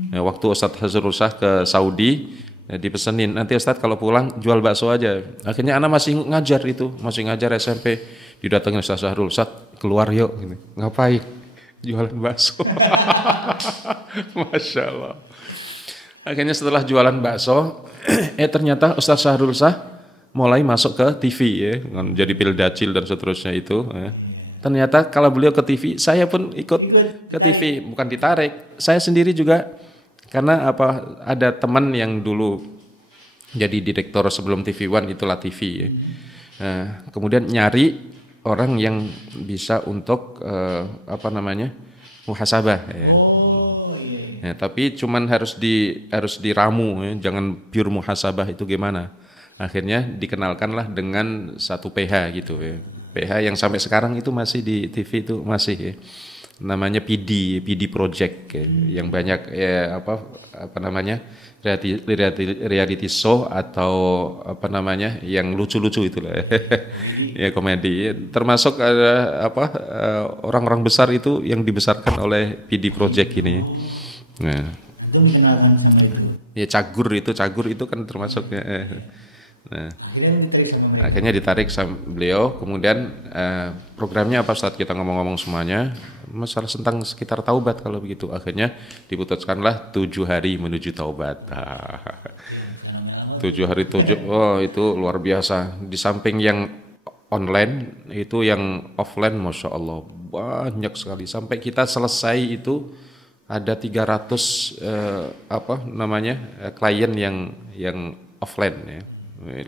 Ya, waktu Ustadz Hazrul Shah ke Saudi. Dipesenin nanti Ustadz kalau pulang jual bakso aja. Akhirnya anak masih ngajar SMP, didatengin Ustadz Syahrul, Ustadz keluar yuk gitu. Ngapain? Jualan bakso. Masya Allah. Akhirnya setelah jualan bakso ternyata Ustadz Syahrul mulai masuk ke TV ya, jadi Bildacil dan seterusnya itu ya. Ternyata kalau beliau ke TV saya pun ikut ke TV, bukan ditarik, saya sendiri juga. Karena ada teman yang dulu jadi direktur sebelum TV One itulah TV ya. Kemudian nyari orang yang bisa untuk muhasabah ya. Oh iya. Ya, tapi cuman harus diramu ya, jangan pure muhasabah itu gimana. Akhirnya dikenalkanlah dengan satu PH gitu ya. PH yang sampai sekarang itu masih di TV itu masih ya. Namanya PD Project yang banyak reality show atau yang lucu-lucu itu lah. Komedi. Ya komedi. Termasuk ada orang-orang besar itu yang dibesarkan oleh PD Project ini. Nah. Antum dikenalkan sama itu. Ya Cagur itu kan termasuk Nah, akhirnya ditarik sama mereka. Akhirnya ditarik sama beliau. Kemudian programnya apa saat kita ngomong-ngomong semuanya masalah tentang sekitar taubat kalau begitu. Akhirnya diputuskanlah 7 hari menuju taubat. Itu yang fenomenal banget. 7 hari 7. Itu luar biasa. Di samping yang online itu yang offline masya Allah banyak sekali. Sampai kita selesai itu ada 300 klien yang offline ya.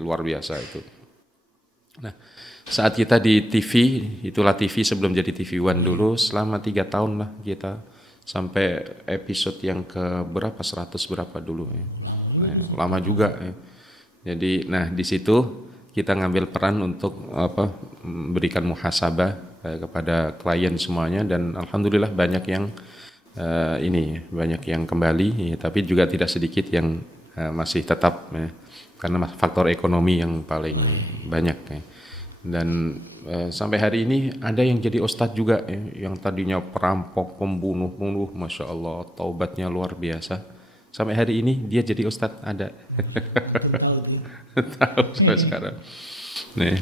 Luar biasa itu. Nah, saat kita di TV, itulah TV sebelum jadi TV One dulu, selama 3 tahun lah kita sampai episode yang ke berapa 100 berapa dulu. Lama juga itu. Lama juga. Ya. Jadi, nah di situ kita ngambil peran untuk memberikan muhasabah kepada klien semuanya dan alhamdulillah banyak yang banyak yang kembali, tapi juga tidak sedikit yang masih tetap. Karena faktor ekonomi yang paling banyak ya. Dan sampai hari ini ada yang jadi ustadz juga ya, yang tadinya perampok, pembunuh, masya Allah taubatnya luar biasa. Sampai hari ini dia jadi ustadz ada. Antum tahu tuh ya? Tahu sampai sekarang. Nih.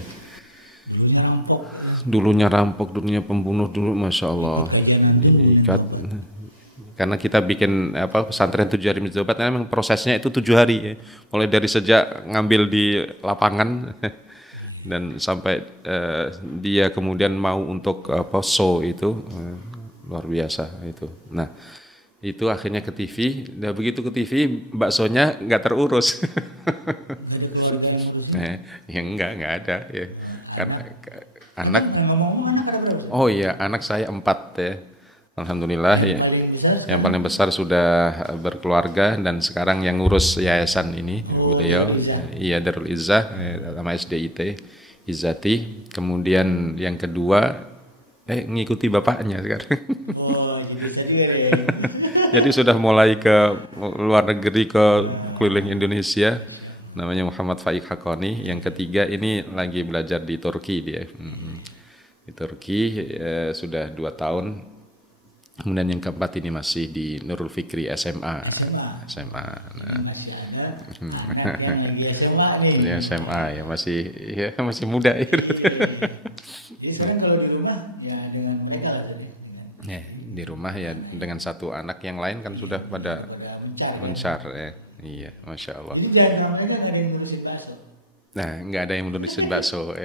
Dulunya rampok. Dulunya pembunuh dulu, masya Allah. Ikut kajian antum kemudian taubat. Karena kita bikin pesantren 7 hari menuju taubat, memang prosesnya itu 7 hari ya. Mulai dari sejak ngambil di lapangan dan sampai dia kemudian mau untuk show itu luar biasa itu. Nah itu akhirnya ke TV. Dan begitu ke TV baksonya nggak terurus. Nggak ada keluarga yang ngurusin? Ya nggak ada. Ya. Anak ngomong-ngomong anak ada berapa? Oh iya anak saya 4 ya. Alhamdulillah. Yang paling besar sekarang? Yang paling besar sudah berkeluarga dan sekarang yang ngurus yayasan ini. Oh, Darul Izzah. Iya, Darul Izzah sama SDIT Izzati. Kemudian yang kedua ngikuti bapaknya sekarang. Oh, jadi saya juga deh. Jadi sudah mulai ke luar negeri, ke keliling Indonesia. Namanya Muhammad Faik Hakoni. Yang ketiga ini lagi belajar di Turki dia. Di Turki sudah 2 tahun. Kemudian yang keempat ini masih di Nurul Fikri SMA. Ini masih ada anak yang lagi SMA nih. SMA ya masih muda. Iya. Jadi sekarang kalau di rumah ya dengan mereka lah saja dengan di rumah ya dengan satu anak yang lain kan sudah pada mencar kan. Mencar ya. Iya, masya Allah. Jadi di antara mereka nggak ada yang ngurusin bakso. Nah, nggak ada yang nulisin bakso.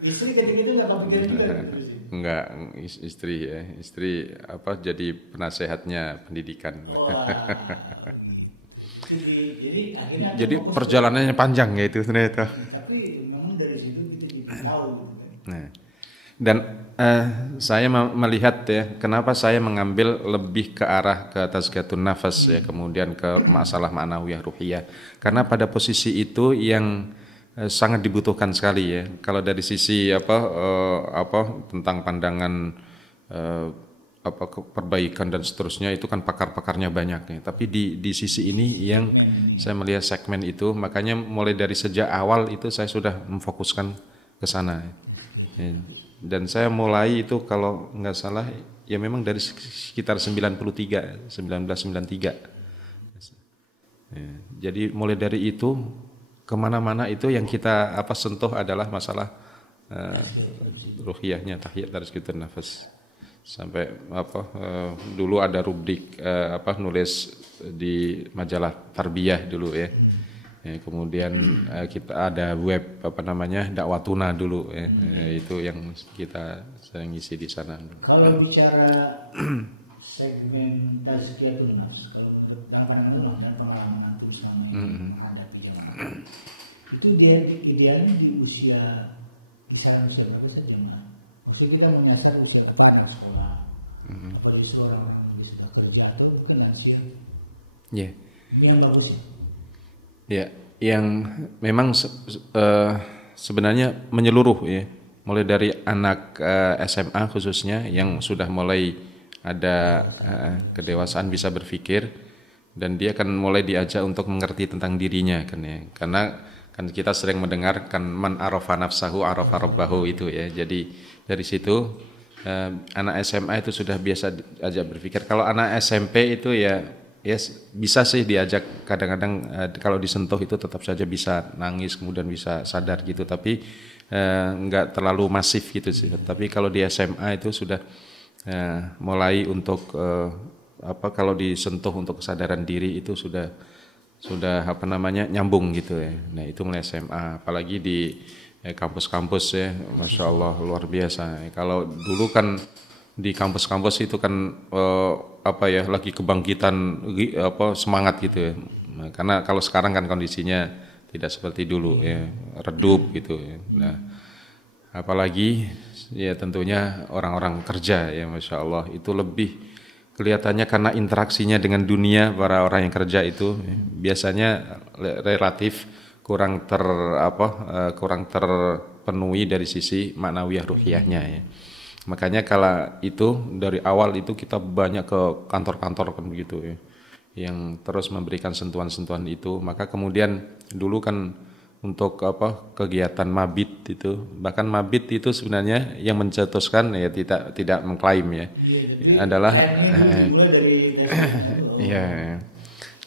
Istri ketika itu nggak kepikiran juga terusin. Enggak, istri ya. Istri jadi penasehatnya pendidikan. Wah, gitu. Jadi akhirnya jadi fokus perjalanannya panjang ya itu ternyata. Iya, tapi memang dari situ kita jadi tahu gitu kan. Nah, dan saya melihat ya, kenapa saya mengambil lebih ke arah ke tazkiyatun nafas ya, kemudian ke masalah ma'nawiyah ruhiyah. Karena pada posisi itu yang sangat dibutuhkan sekali ya. Kalau dari sisi tentang pandangan perbaikan dan seterusnya itu kan pakar-pakarnya banyak ya. Tapi di sisi ini yang saya melihat segmen itu, makanya mulai dari sejak awal itu saya sudah memfokuskan ke sana. Ya. Dan saya mulai itu kalau nggak salah ya memang dari sekitar 1993. Ya, jadi mulai dari itu kemana-mana itu yang kita sentuh adalah masalah ruhiyahnya, tazkiyatun nafas. Sampai dulu ada rubrik nulis di majalah Tarbiyah dulu ya. Ya, kemudian kita ada web Dakwatuna dulu ya. Ya itu yang kita ngisi di sana. Kalau bicara segmen tazkiyatun nafs, kalau menurut dalam pandangan dan pengalaman antum selama ini menghadapi jamaah, itu dia idealnya di kisaran usia berapa saja jamaah? Maksudnya kita mau nyasar usia anak sekolah, apa justru orang-orang yang sudah kerja atau mungkin lansia? Yeah. Ini yang bagusnya. Ya, yang memang sebenarnya menyeluruh ya, mulai dari anak SMA khususnya yang sudah mulai ada kedewasaan bisa berpikir, dan dia kan mulai diajak untuk mengerti tentang dirinya kan ya, karena kan kita sering mendengar kan man arafa nafsahu arafa rabbahu itu ya. Jadi dari situ anak SMA itu sudah biasa diajak berpikir. Kalau anak SMP itu ya bisa sih diajak, kadang-kadang kalau disentuh itu tetap saja bisa nangis kemudian bisa sadar gitu, tapi enggak terlalu masif gitu sih. Tapi kalau di SMA itu sudah mulai untuk kalau disentuh untuk kesadaran diri itu sudah nyambung gitu ya. Nah itu mulai SMA, apalagi di kampus-kampus ya, Masya Allah luar biasa. Kalau dulu kan di kampus-kampus itu kan lagi kebangkitan semangat gitu ya. Nah, karena kalau sekarang kan kondisinya tidak seperti dulu ya, redup gitu ya. Nah, apalagi ya tentunya orang-orang kerja ya, Masya Allah itu lebih kelihatannya karena interaksinya dengan dunia para orang yang kerja itu biasanya relatif kurang terpenuhi dari sisi maknawiyah ruhiyahnya ya. Makanya kalau itu dari awal itu kita banyak ke kantor-kantor kan begitu ya, yang terus memberikan sentuhan-sentuhan itu. Maka kemudian dulu kan untuk kegiatan mabit itu, bahkan mabit itu sebenarnya yang mencetuskan ya tidak mengklaim ya. Iya, tapi adalah trennya dulu dimulai dari tesnya itu. Iya.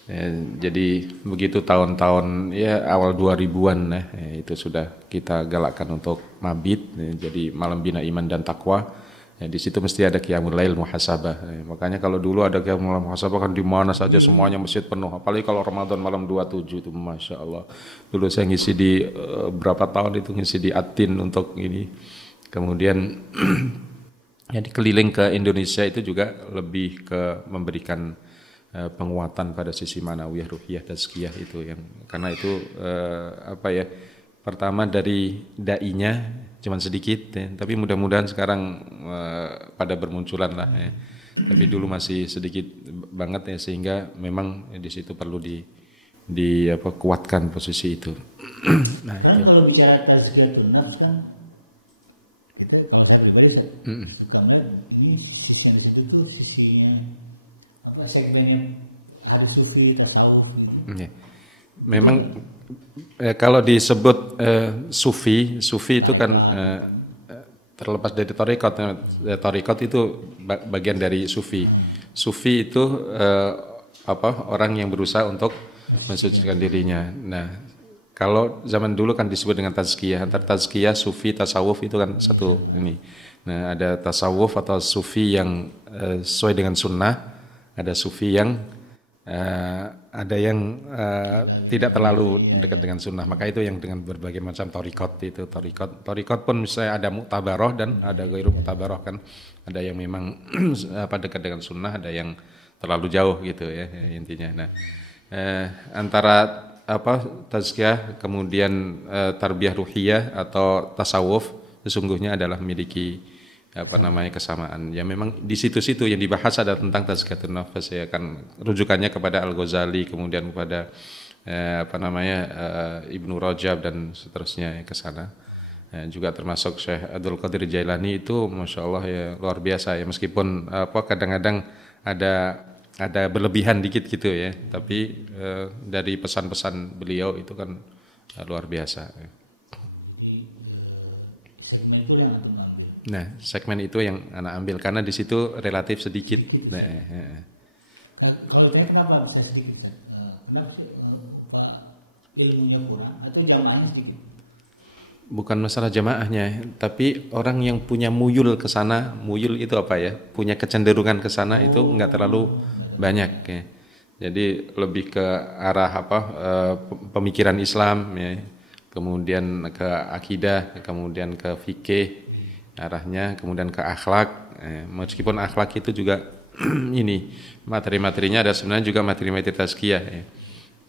Ya, jadi begitu tahun-tahun ya awal 2000-an ya, itu sudah kita galakkan untuk mabit ya, jadi malam bina iman dan takwa ya, di situ mesti ada qiyamul lail muhasabah ya, makanya kalau dulu ada qiyamul lail muhasabah kan di mana saja semuanya masjid penuh, apalagi kalau Ramadan malam 27 itu Masya Allah. Dulu saya ngisi di berapa tahun itu ngisi di Atin untuk ini, kemudian jadi keliling ke Indonesia itu juga lebih ke memberikan penguatan pada sisi manawiyah ruhiyah tazkiyah itu, yang karena itu pertama dari dai-nya cuman sedikit ya, tapi mudah-mudahan sekarang pada bermunculan lah ya. Tapi dulu masih sedikit banget ya, sehingga memang di situ perlu kuatkan posisi itu. Nah, sekarang kalau bicara tazkiyatun nafs kan kita, kalau saya pribadi suka melihat ini sisi yang disentuh tuh sisinya segmennya hadis sufi, tasawuf gitu. Ya. Memang kalau disebut sufi itu kan gitu. Terlepas dari tarekat itu bagian dari sufi. Sufi itu orang yang berusaha untuk mensucikan dirinya. Nah, kalau zaman dulu kan disebut dengan tazkiyah. Antara tazkiyah, sufi, tasawuf itu kan satu ini. Nah, ada tasawuf atau sufi yang sesuai dengan sunnah. Ada sufi yang ada yang tidak terlalu dekat dengan sunnah. Maka itu yang dengan berbagai macam torikot itu. Torikot pun misalnya ada muktabaroh dan ada ghairu muktabaroh kan. Ada yang memang dekat dengan sunnah, ada yang terlalu jauh gitu ya intinya. Nah, antara tazkiyah kemudian tarbiyah ruhiyah atau tasawuf sesungguhnya adalah memiliki kesamaan. Ya memang di situ-situ yang dibahas ada tentang tazkiyatun nafas ya kan, rujukannya kepada Al-Ghazali, kemudian kepada Ibnu Rajab dan seterusnya ya, ke sana. Juga termasuk Syekh Abdul Qadir Jailani itu Masya Allah ya luar biasa ya, meskipun kadang-kadang ada berlebihan dikit gitu ya, tapi dari pesan-pesan beliau itu kan luar biasa. Jadi segmen itu yang antum ambil. Nah, segmen itu yang anak ambil karena di situ relatif sedikit. Sedikit Ustaz. Kalau ditanya kenapa bisa sedikit Ustaz? Kenapa sih ilmunya kurang atau jamaahnya sedikit? Bukan masalah jamaahnya, tapi orang yang punya muyul ke sana, muyul itu apa ya? Punya kecenderungan ke sana itu nggak terlalu banyak. Ya. Jadi lebih ke arah pemikiran Islam ya. Kemudian ke akidah, kemudian ke fikih arahnya, kemudian ke akhlak. Meskipun akhlak itu juga ini materi-materinya ada sebenarnya juga materi-materi tazkiyah.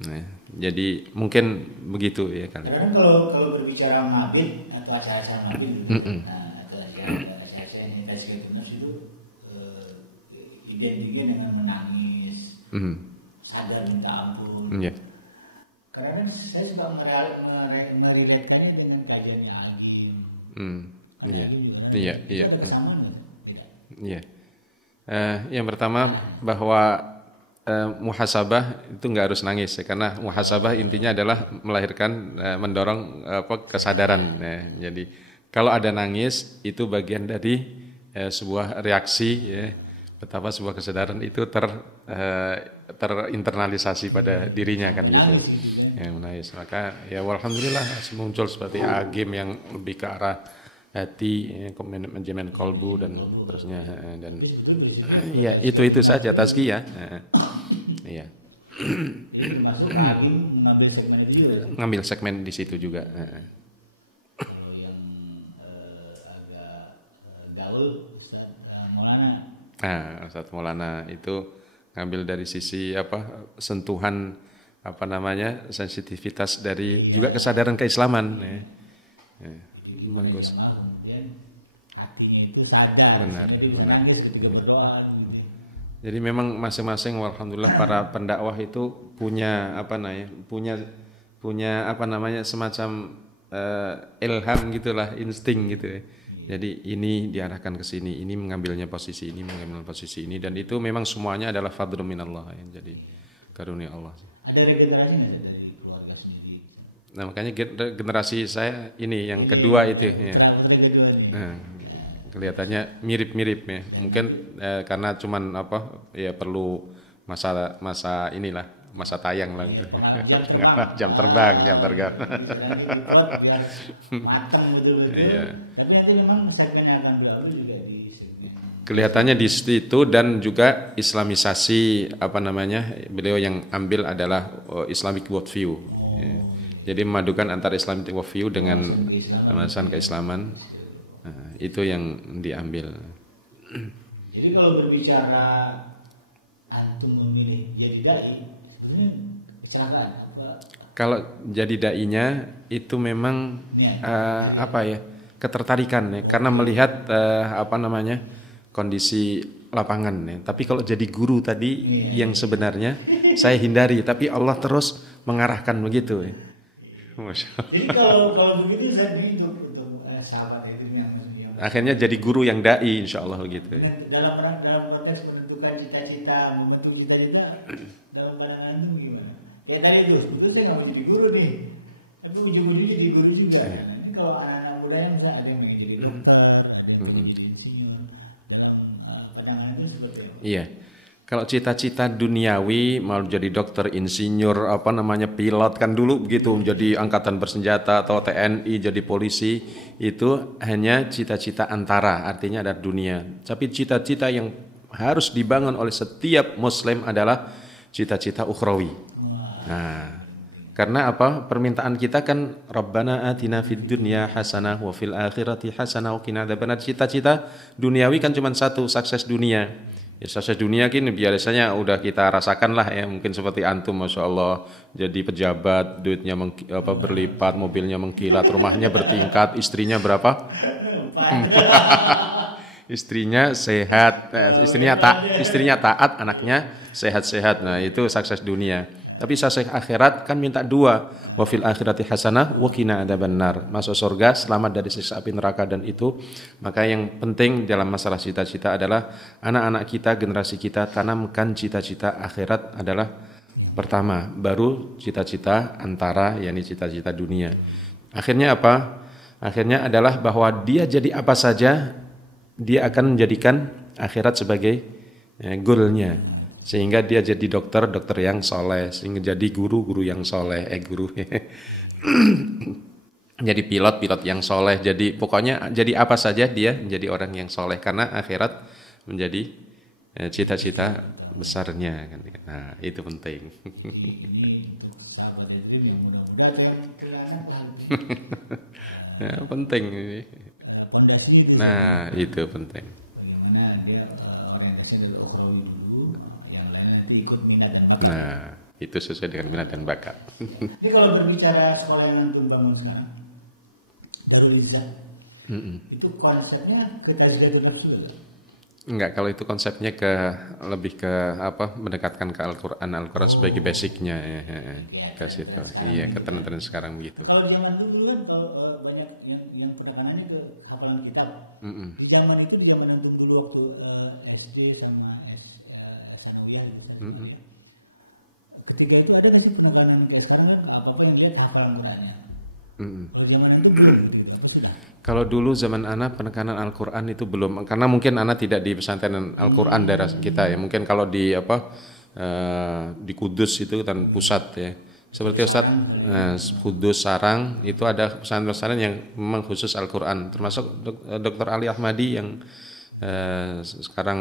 Nah, jadi mungkin begitu ya kan. Kadang kalau berbicara mabid atau acara-acara mabid gitu kan, atau acara-acara yang tazkiyatun nafs itu identiknya dengan menangis, sadar minta ampun. Kadang-kadang saya suka merelatekannya dengan kajiannya Agim. Kan Agim juga kan itu ada kesamaan nggak? Beda. Iya. Yang pertama arahnya, bahwa muhasabah itu nggak harus nangis ya, karena muhasabah intinya adalah melahirkan mendorong kesadaran. Jadi kalau ada nangis itu bagian dari sebuah reaksi ya, betapa sebuah kesadaran itu terinternalisasi pada dirinya sampai kan. Nangis gitu kan. Ya, menangis. Maka ya alhamdulillah muncul seperti Agim yang lebih ke arah hati, manajemen kolbu dan tapi sebetulnya prinsipnya itu saja tazkiyah. Iya. Jadi termasuk Agim mengambil segmen itu juga. Ngambil segmen di situ juga. Kalau yang agak gaul Ustadz Maulana. Ustadz Maulana itu ngambil dari sisi sentuhan sensitivitas dari juga kesadaran keislaman. Jadi gimana jamaah kemudian hatinya itu sadar sehingga dia bisa nangis ketika berdoa begitu. Jadi memang masing-masing alhamdulillah para pendakwah itu punya semacam ilham gitulah, insting gitu ya. Jadi ini diarahkan ke sini, ini mengambilnya posisi ini, mengambil posisi ini, dan itu memang semuanya adalah fadlun minallah ya. Jadi karunia Allah. Ada regenerasi nggak dari keluarga sendiri misalnya? Nah makanya generasi saya ini yang kedua itu. Putra kedua nih. Kelihatannya mirip-mirip ya. Dan mungkin karena cuman perlu masa inilah. Masa tayang lah. Iya, jam terbang. Jadi sekarang ini diplot biar mateng betul-betul. Tapi nanti memang segmen yang akan beliau ambil juga di segmen. Kelihatannya di situ, dan juga Islamisasi beliau yang ambil adalah Islamic worldview. Jadi memadukan antara Islamic worldview dengan wawasan keislaman. Itu yang diambil. Jadi kalau berbicara antum memilih jadi dai, sebetulnya kecelakaan apa? Kalau jadi dai-nya itu memang niat dari ketertarikan ya, karena melihat kondisi lapangan ya. Tapi kalau jadi guru tadi sebenarnya saya hindari, tapi Allah terus mengarahkan begitu ya. Jadi kalau begitu Zat ini untuk sahabat itu yang akhirnya jadi guru yang dai insyaallah gitu. Dalam konteks menentukan cita-cita, membentuk cita-cita dalam pandangan itu gimana? Kayak tadi itu sebetulnya saya nggak mau jadi guru nih, tapi ujung-ujungnya jadi guru juga. Nah ini kalau anak-anak muda yang misalnya ada yang pengen jadi dokter, ada yang pengen jadi insinyur, dalam pandangan itu seperti apa? Iya. Kalau cita-cita duniawi mau jadi dokter, insinyur, pilot kan dulu begitu, jadi angkatan bersenjata atau TNI, jadi polisi, itu hanya cita-cita antara, artinya ada dunia. Tapi cita-cita yang harus dibangun oleh setiap muslim adalah cita-cita ukhrawi. Wah, Nah, yang paling penting. karena apa? Permintaan kita kan Rabbana atina fid dunya hasanah wa fil akhirati hasanah wa qina adzabannar. Cita-cita duniawi kan cuma satu, sukses dunia. Ya sukses dunia kini biasanya udah kita rasakan lah ya, mungkin seperti antum Masya Allah jadi pejabat, duitnya berlipat, mobilnya mengkilat, rumahnya bertingkat, istrinya berapa? 4. Istrinya sehat, istrinya taat, anaknya sehat-sehat. Nah, itu sukses dunia. Tapi sukses akhirat kan minta dua. Wa fil akhirati hasanah wa qina adzabannar. Masuk surga, selamat dari siksa api neraka dan itu. Maka yang penting dalam masalah cita-cita adalah anak-anak kita, generasi kita tanamkan cita-cita akhirat adalah pertama, baru cita-cita antara yakni cita-cita dunia. Akhirnya apa? Akhirnya adalah bahwa dia jadi apa saja dia akan menjadikan akhirat sebagai goalnya, sehingga dia jadi dokter yang soleh, sehingga jadi guru yang soleh, jadi pilot yang soleh, jadi pokoknya jadi apa saja dia menjadi orang yang soleh karena akhirat menjadi cita-cita besarnya. Nah, itu penting. Jadi ini untuk sahabat Dream yang muda-muda atau yang punya anak lah itu. Penting. Pondasinya itu Nah, itu penting. Bagaimana dia orientasinya adalah ukhrawi dulu, yang lainnya nanti ikut minat dan bakat. Nah, itu sesuai dengan minat dan bakat. Ini kalau berbicara sekolah yang antum bangun sekarang, Darul Izzah, itu konsepnya ke tazkiyatun nafs juga gak? Enggak, kalau itu konsepnya lebih ke mendekatkan ke Al-Quran sebagai basicnya. Kayak tren-tren sekarang gitu kan. Tren sekarang gitu. Nah, kalau di zaman dulu kan kalau banyak yang penekanannya ke hafalan kitab. Di zaman antum dulu waktu SD sama sanawiyah itu sama aliyah. Ketika itu ada nggak sih penekanan kayak sekarang kan apa-apa yang lihat hafalan Qur'annya. Kalau zaman antum belum gitu apa sudah? Kalau dulu zaman anak penekanan Al-Quran itu belum, karena mungkin anak tidak di pesantren Al-Quran daerah kita ya. Mungkin kalau di di Kudus itu kan pusat ya. Seperti Sarang, Kudus Sarang itu ada pesantren-pesantren yang memang khusus Al-Quran. Termasuk Dr. Ali Ahmadi yang sekarang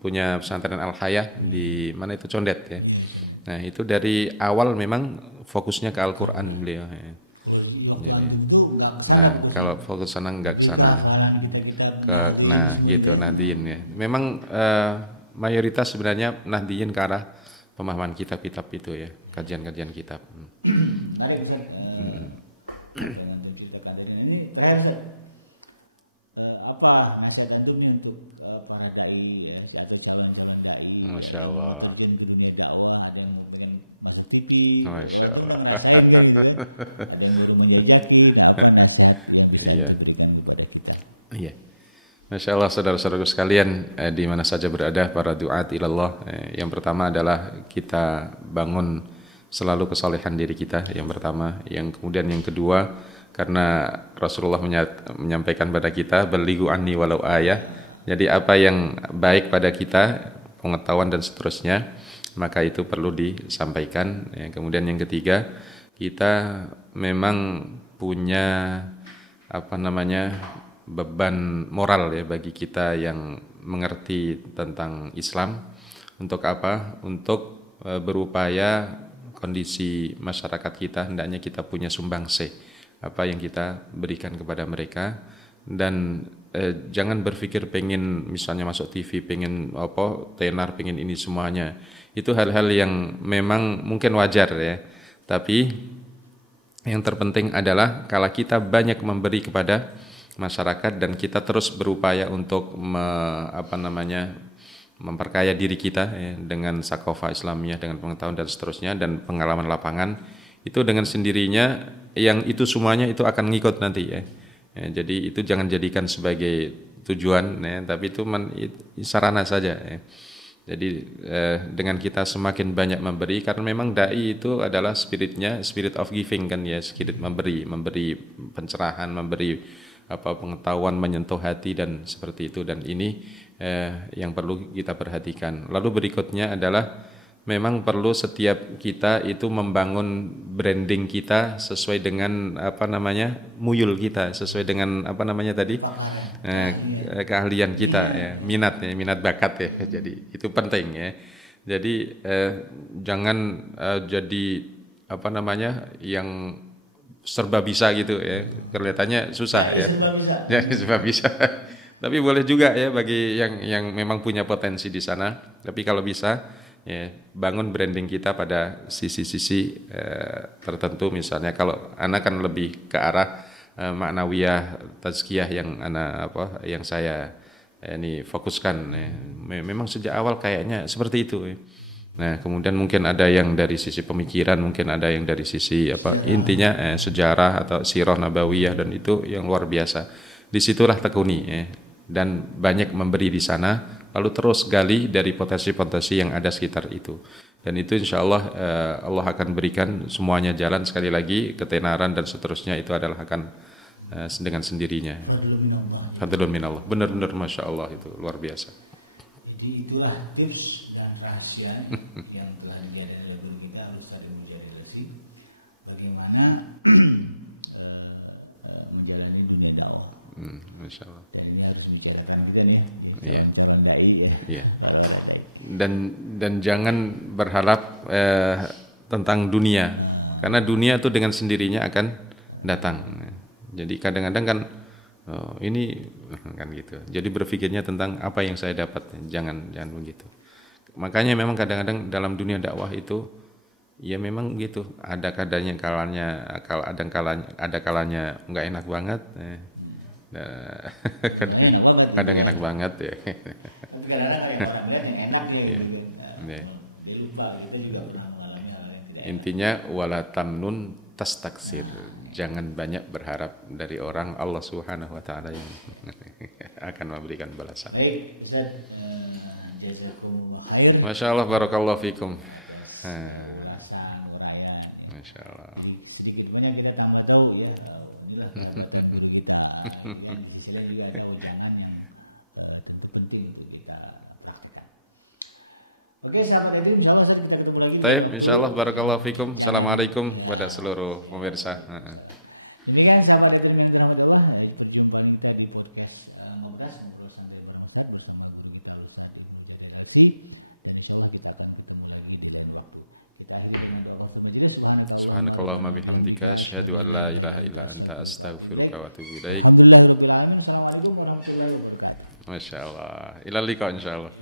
punya pesantren Al-Hayah di mana itu Condet ya. Iya, Condet. Nah itu dari awal memang fokusnya ke Al-Quran beliau. Ya. Kalau waktu antum itu nggak kesana fokusnya. Kalau fokus sana nggak lebih ke hafalan kita nahdin semua gitu ya. Nahdin, ya. Memang mayoritas sebenarnya nahdin ke arah pemahaman kitab-kitab itu ya, kajian-kajian kitab. Menarik Ustaz, apa yang antum ceritakan tadi. Nah, ini terakhir Ustaz, apa nasihat antum nih untuk para dai ya, atau calon-calon dai ya, yang mau terjun ke dunia dakwah, ada yang mau pengen masuk TV, kalau antum udah ngerasain kan gitu kan, ada yang baru menjajaki, nah apa nasihat yang bisa antum berikan kepada kita? Iya, Masya Allah saudara-saudaraku sekalian, di mana saja berada para duat ilallah, yang pertama adalah kita bangun selalu kesalehan diri kita, yang pertama, yang kemudian yang kedua, karena Rasulullah menyampaikan pada kita balighu anni walau ayah. Jadi apa yang baik pada kita, pengetahuan dan seterusnya, maka itu perlu disampaikan. Ya, kemudian yang ketiga, kita memang punya beban moral ya bagi kita yang mengerti tentang Islam. Untuk apa? Untuk berupaya kondisi masyarakat kita, hendaknya kita punya sumbangsih apa yang kita berikan kepada mereka, dan jangan berpikir pengen misalnya masuk TV, pengen tenar, pengen ini semuanya. Itu hal-hal yang memang mungkin wajar ya. Tapi yang terpenting adalah kalau kita banyak memberi kepada masyarakat dan kita terus berupaya untuk memperkaya diri kita ya, dengan sakofah Islamiyah, dengan pengetahuan dan seterusnya dan pengalaman lapangan, itu dengan sendirinya yang itu semuanya itu akan ngikut nanti ya. Jadi itu jangan jadikan sebagai tujuan ya, tapi itu sarana saja ya. Jadi dengan kita semakin banyak memberi, karena memang dai itu adalah spiritnya spirit of giving kan ya, spirit memberi pencerahan, memberi pengetahuan, menyentuh hati dan seperti itu, dan ini yang perlu kita perhatikan. Lalu berikutnya adalah memang perlu setiap kita itu membangun branding kita sesuai dengan muyul kita, sesuai dengan keahlian kita, minat bakat ya. Jadi itu penting ya. Jadi jangan jadi apa namanya yang serba bisa gitu ya. Kelihatannya susah ya. Serba bisa. Ya, serba bisa. Tapi boleh juga ya bagi yang memang punya potensi di sana. Tapi kalau bisa ya bangun branding kita pada sisi-sisi tertentu. Misalnya kalau anak kan lebih ke arah maknawiyah tazkiyah yang saya ini fokuskan. Memang sejak awal kayaknya seperti itu. Nah, kemudian mungkin ada yang dari sisi pemikiran, mungkin ada yang dari sisi intinya sejarah atau sirah nabawiyah, dan itu yang luar biasa. Disitulah tekuni dan banyak memberi di sana, lalu terus gali dari potensi-potensi yang ada sekitar itu. Dan itu insya Allah Allah akan berikan semuanya jalan. Sekali lagi ketenaran dan seterusnya itu adalah akan dengan sendirinya. Fadlun minallah. Fadlun minallah. Benar-benar Masya Allah, itu luar biasa. Jadi itulah tips dan rahasia yang telah dijadikan oleh guru kita Al-Ustaz Ibnu Jarir LC, bagaimana menjalani dunia dakwah. Masya Allah. Dan ini harus menjadi catatan kita nih ya, calon-calon dai ya, orang-orang dai. Dan jangan berharap tentang dunia, karena dunia itu dengan sendirinya akan datang. Jadi kadang-kadang kan ini kan gitu. Jadi berpikirnya tentang apa yang saya dapat, jangan begitu. Makanya memang kadang-kadang dalam dunia dakwah itu ya memang gitu. Ada kalanya nggak enak banget. Kadang enak banget gitu kan. Enak banget ya. Tapi kadang-kadang kan yang orang lihat yang enak ya gitu kan. Dia lupa kita juga pernah mengalami hal-hal yang tidak enak. Intinya wala tamnun tastaksir. Jangan banyak berharap dari orang, Allah Subhanahu wa taala yang akan memberikan balasan. Baik, Ustaz, jazakumullah khair. Masya Allah, barakallahu fikum. Atas ulasan, uraian ya. Masya Allah. Jadi sedikit banyak kita tambah tahu ya, inilah kehebatan guru kita. Gitu kan. Di sisi lain juga ada wejangan yang tentu penting untuk kita praktekkan. Oke, sahabat Edrim, insya Allah kita ketemu lagi di waktu. Insya Allah, barakallahu fikum. Assalamualaikum kepada seluruh pemirsa. Demikian sahabat Edrim yang dirahmati Allah, perjumpaan kita di podcast Ngobrol Santai bareng Ustaz bersama guru kita Ustaz Ibnu Jarir LC, dan insya Allah kita akan ketemu lagi di lain waktu. Kita akhiri dengan doa kafaratul majelis. Subhanakallahumma rabbana wa bihamdika asyhadu an la ilaha illa anta astaghfiruka wa atubu ilaik. Alhamdulillahirabbil alamin. Assalamualaikum warahmatullahi wabarakatuh. Masya Allah. Ila liqa insyaallah.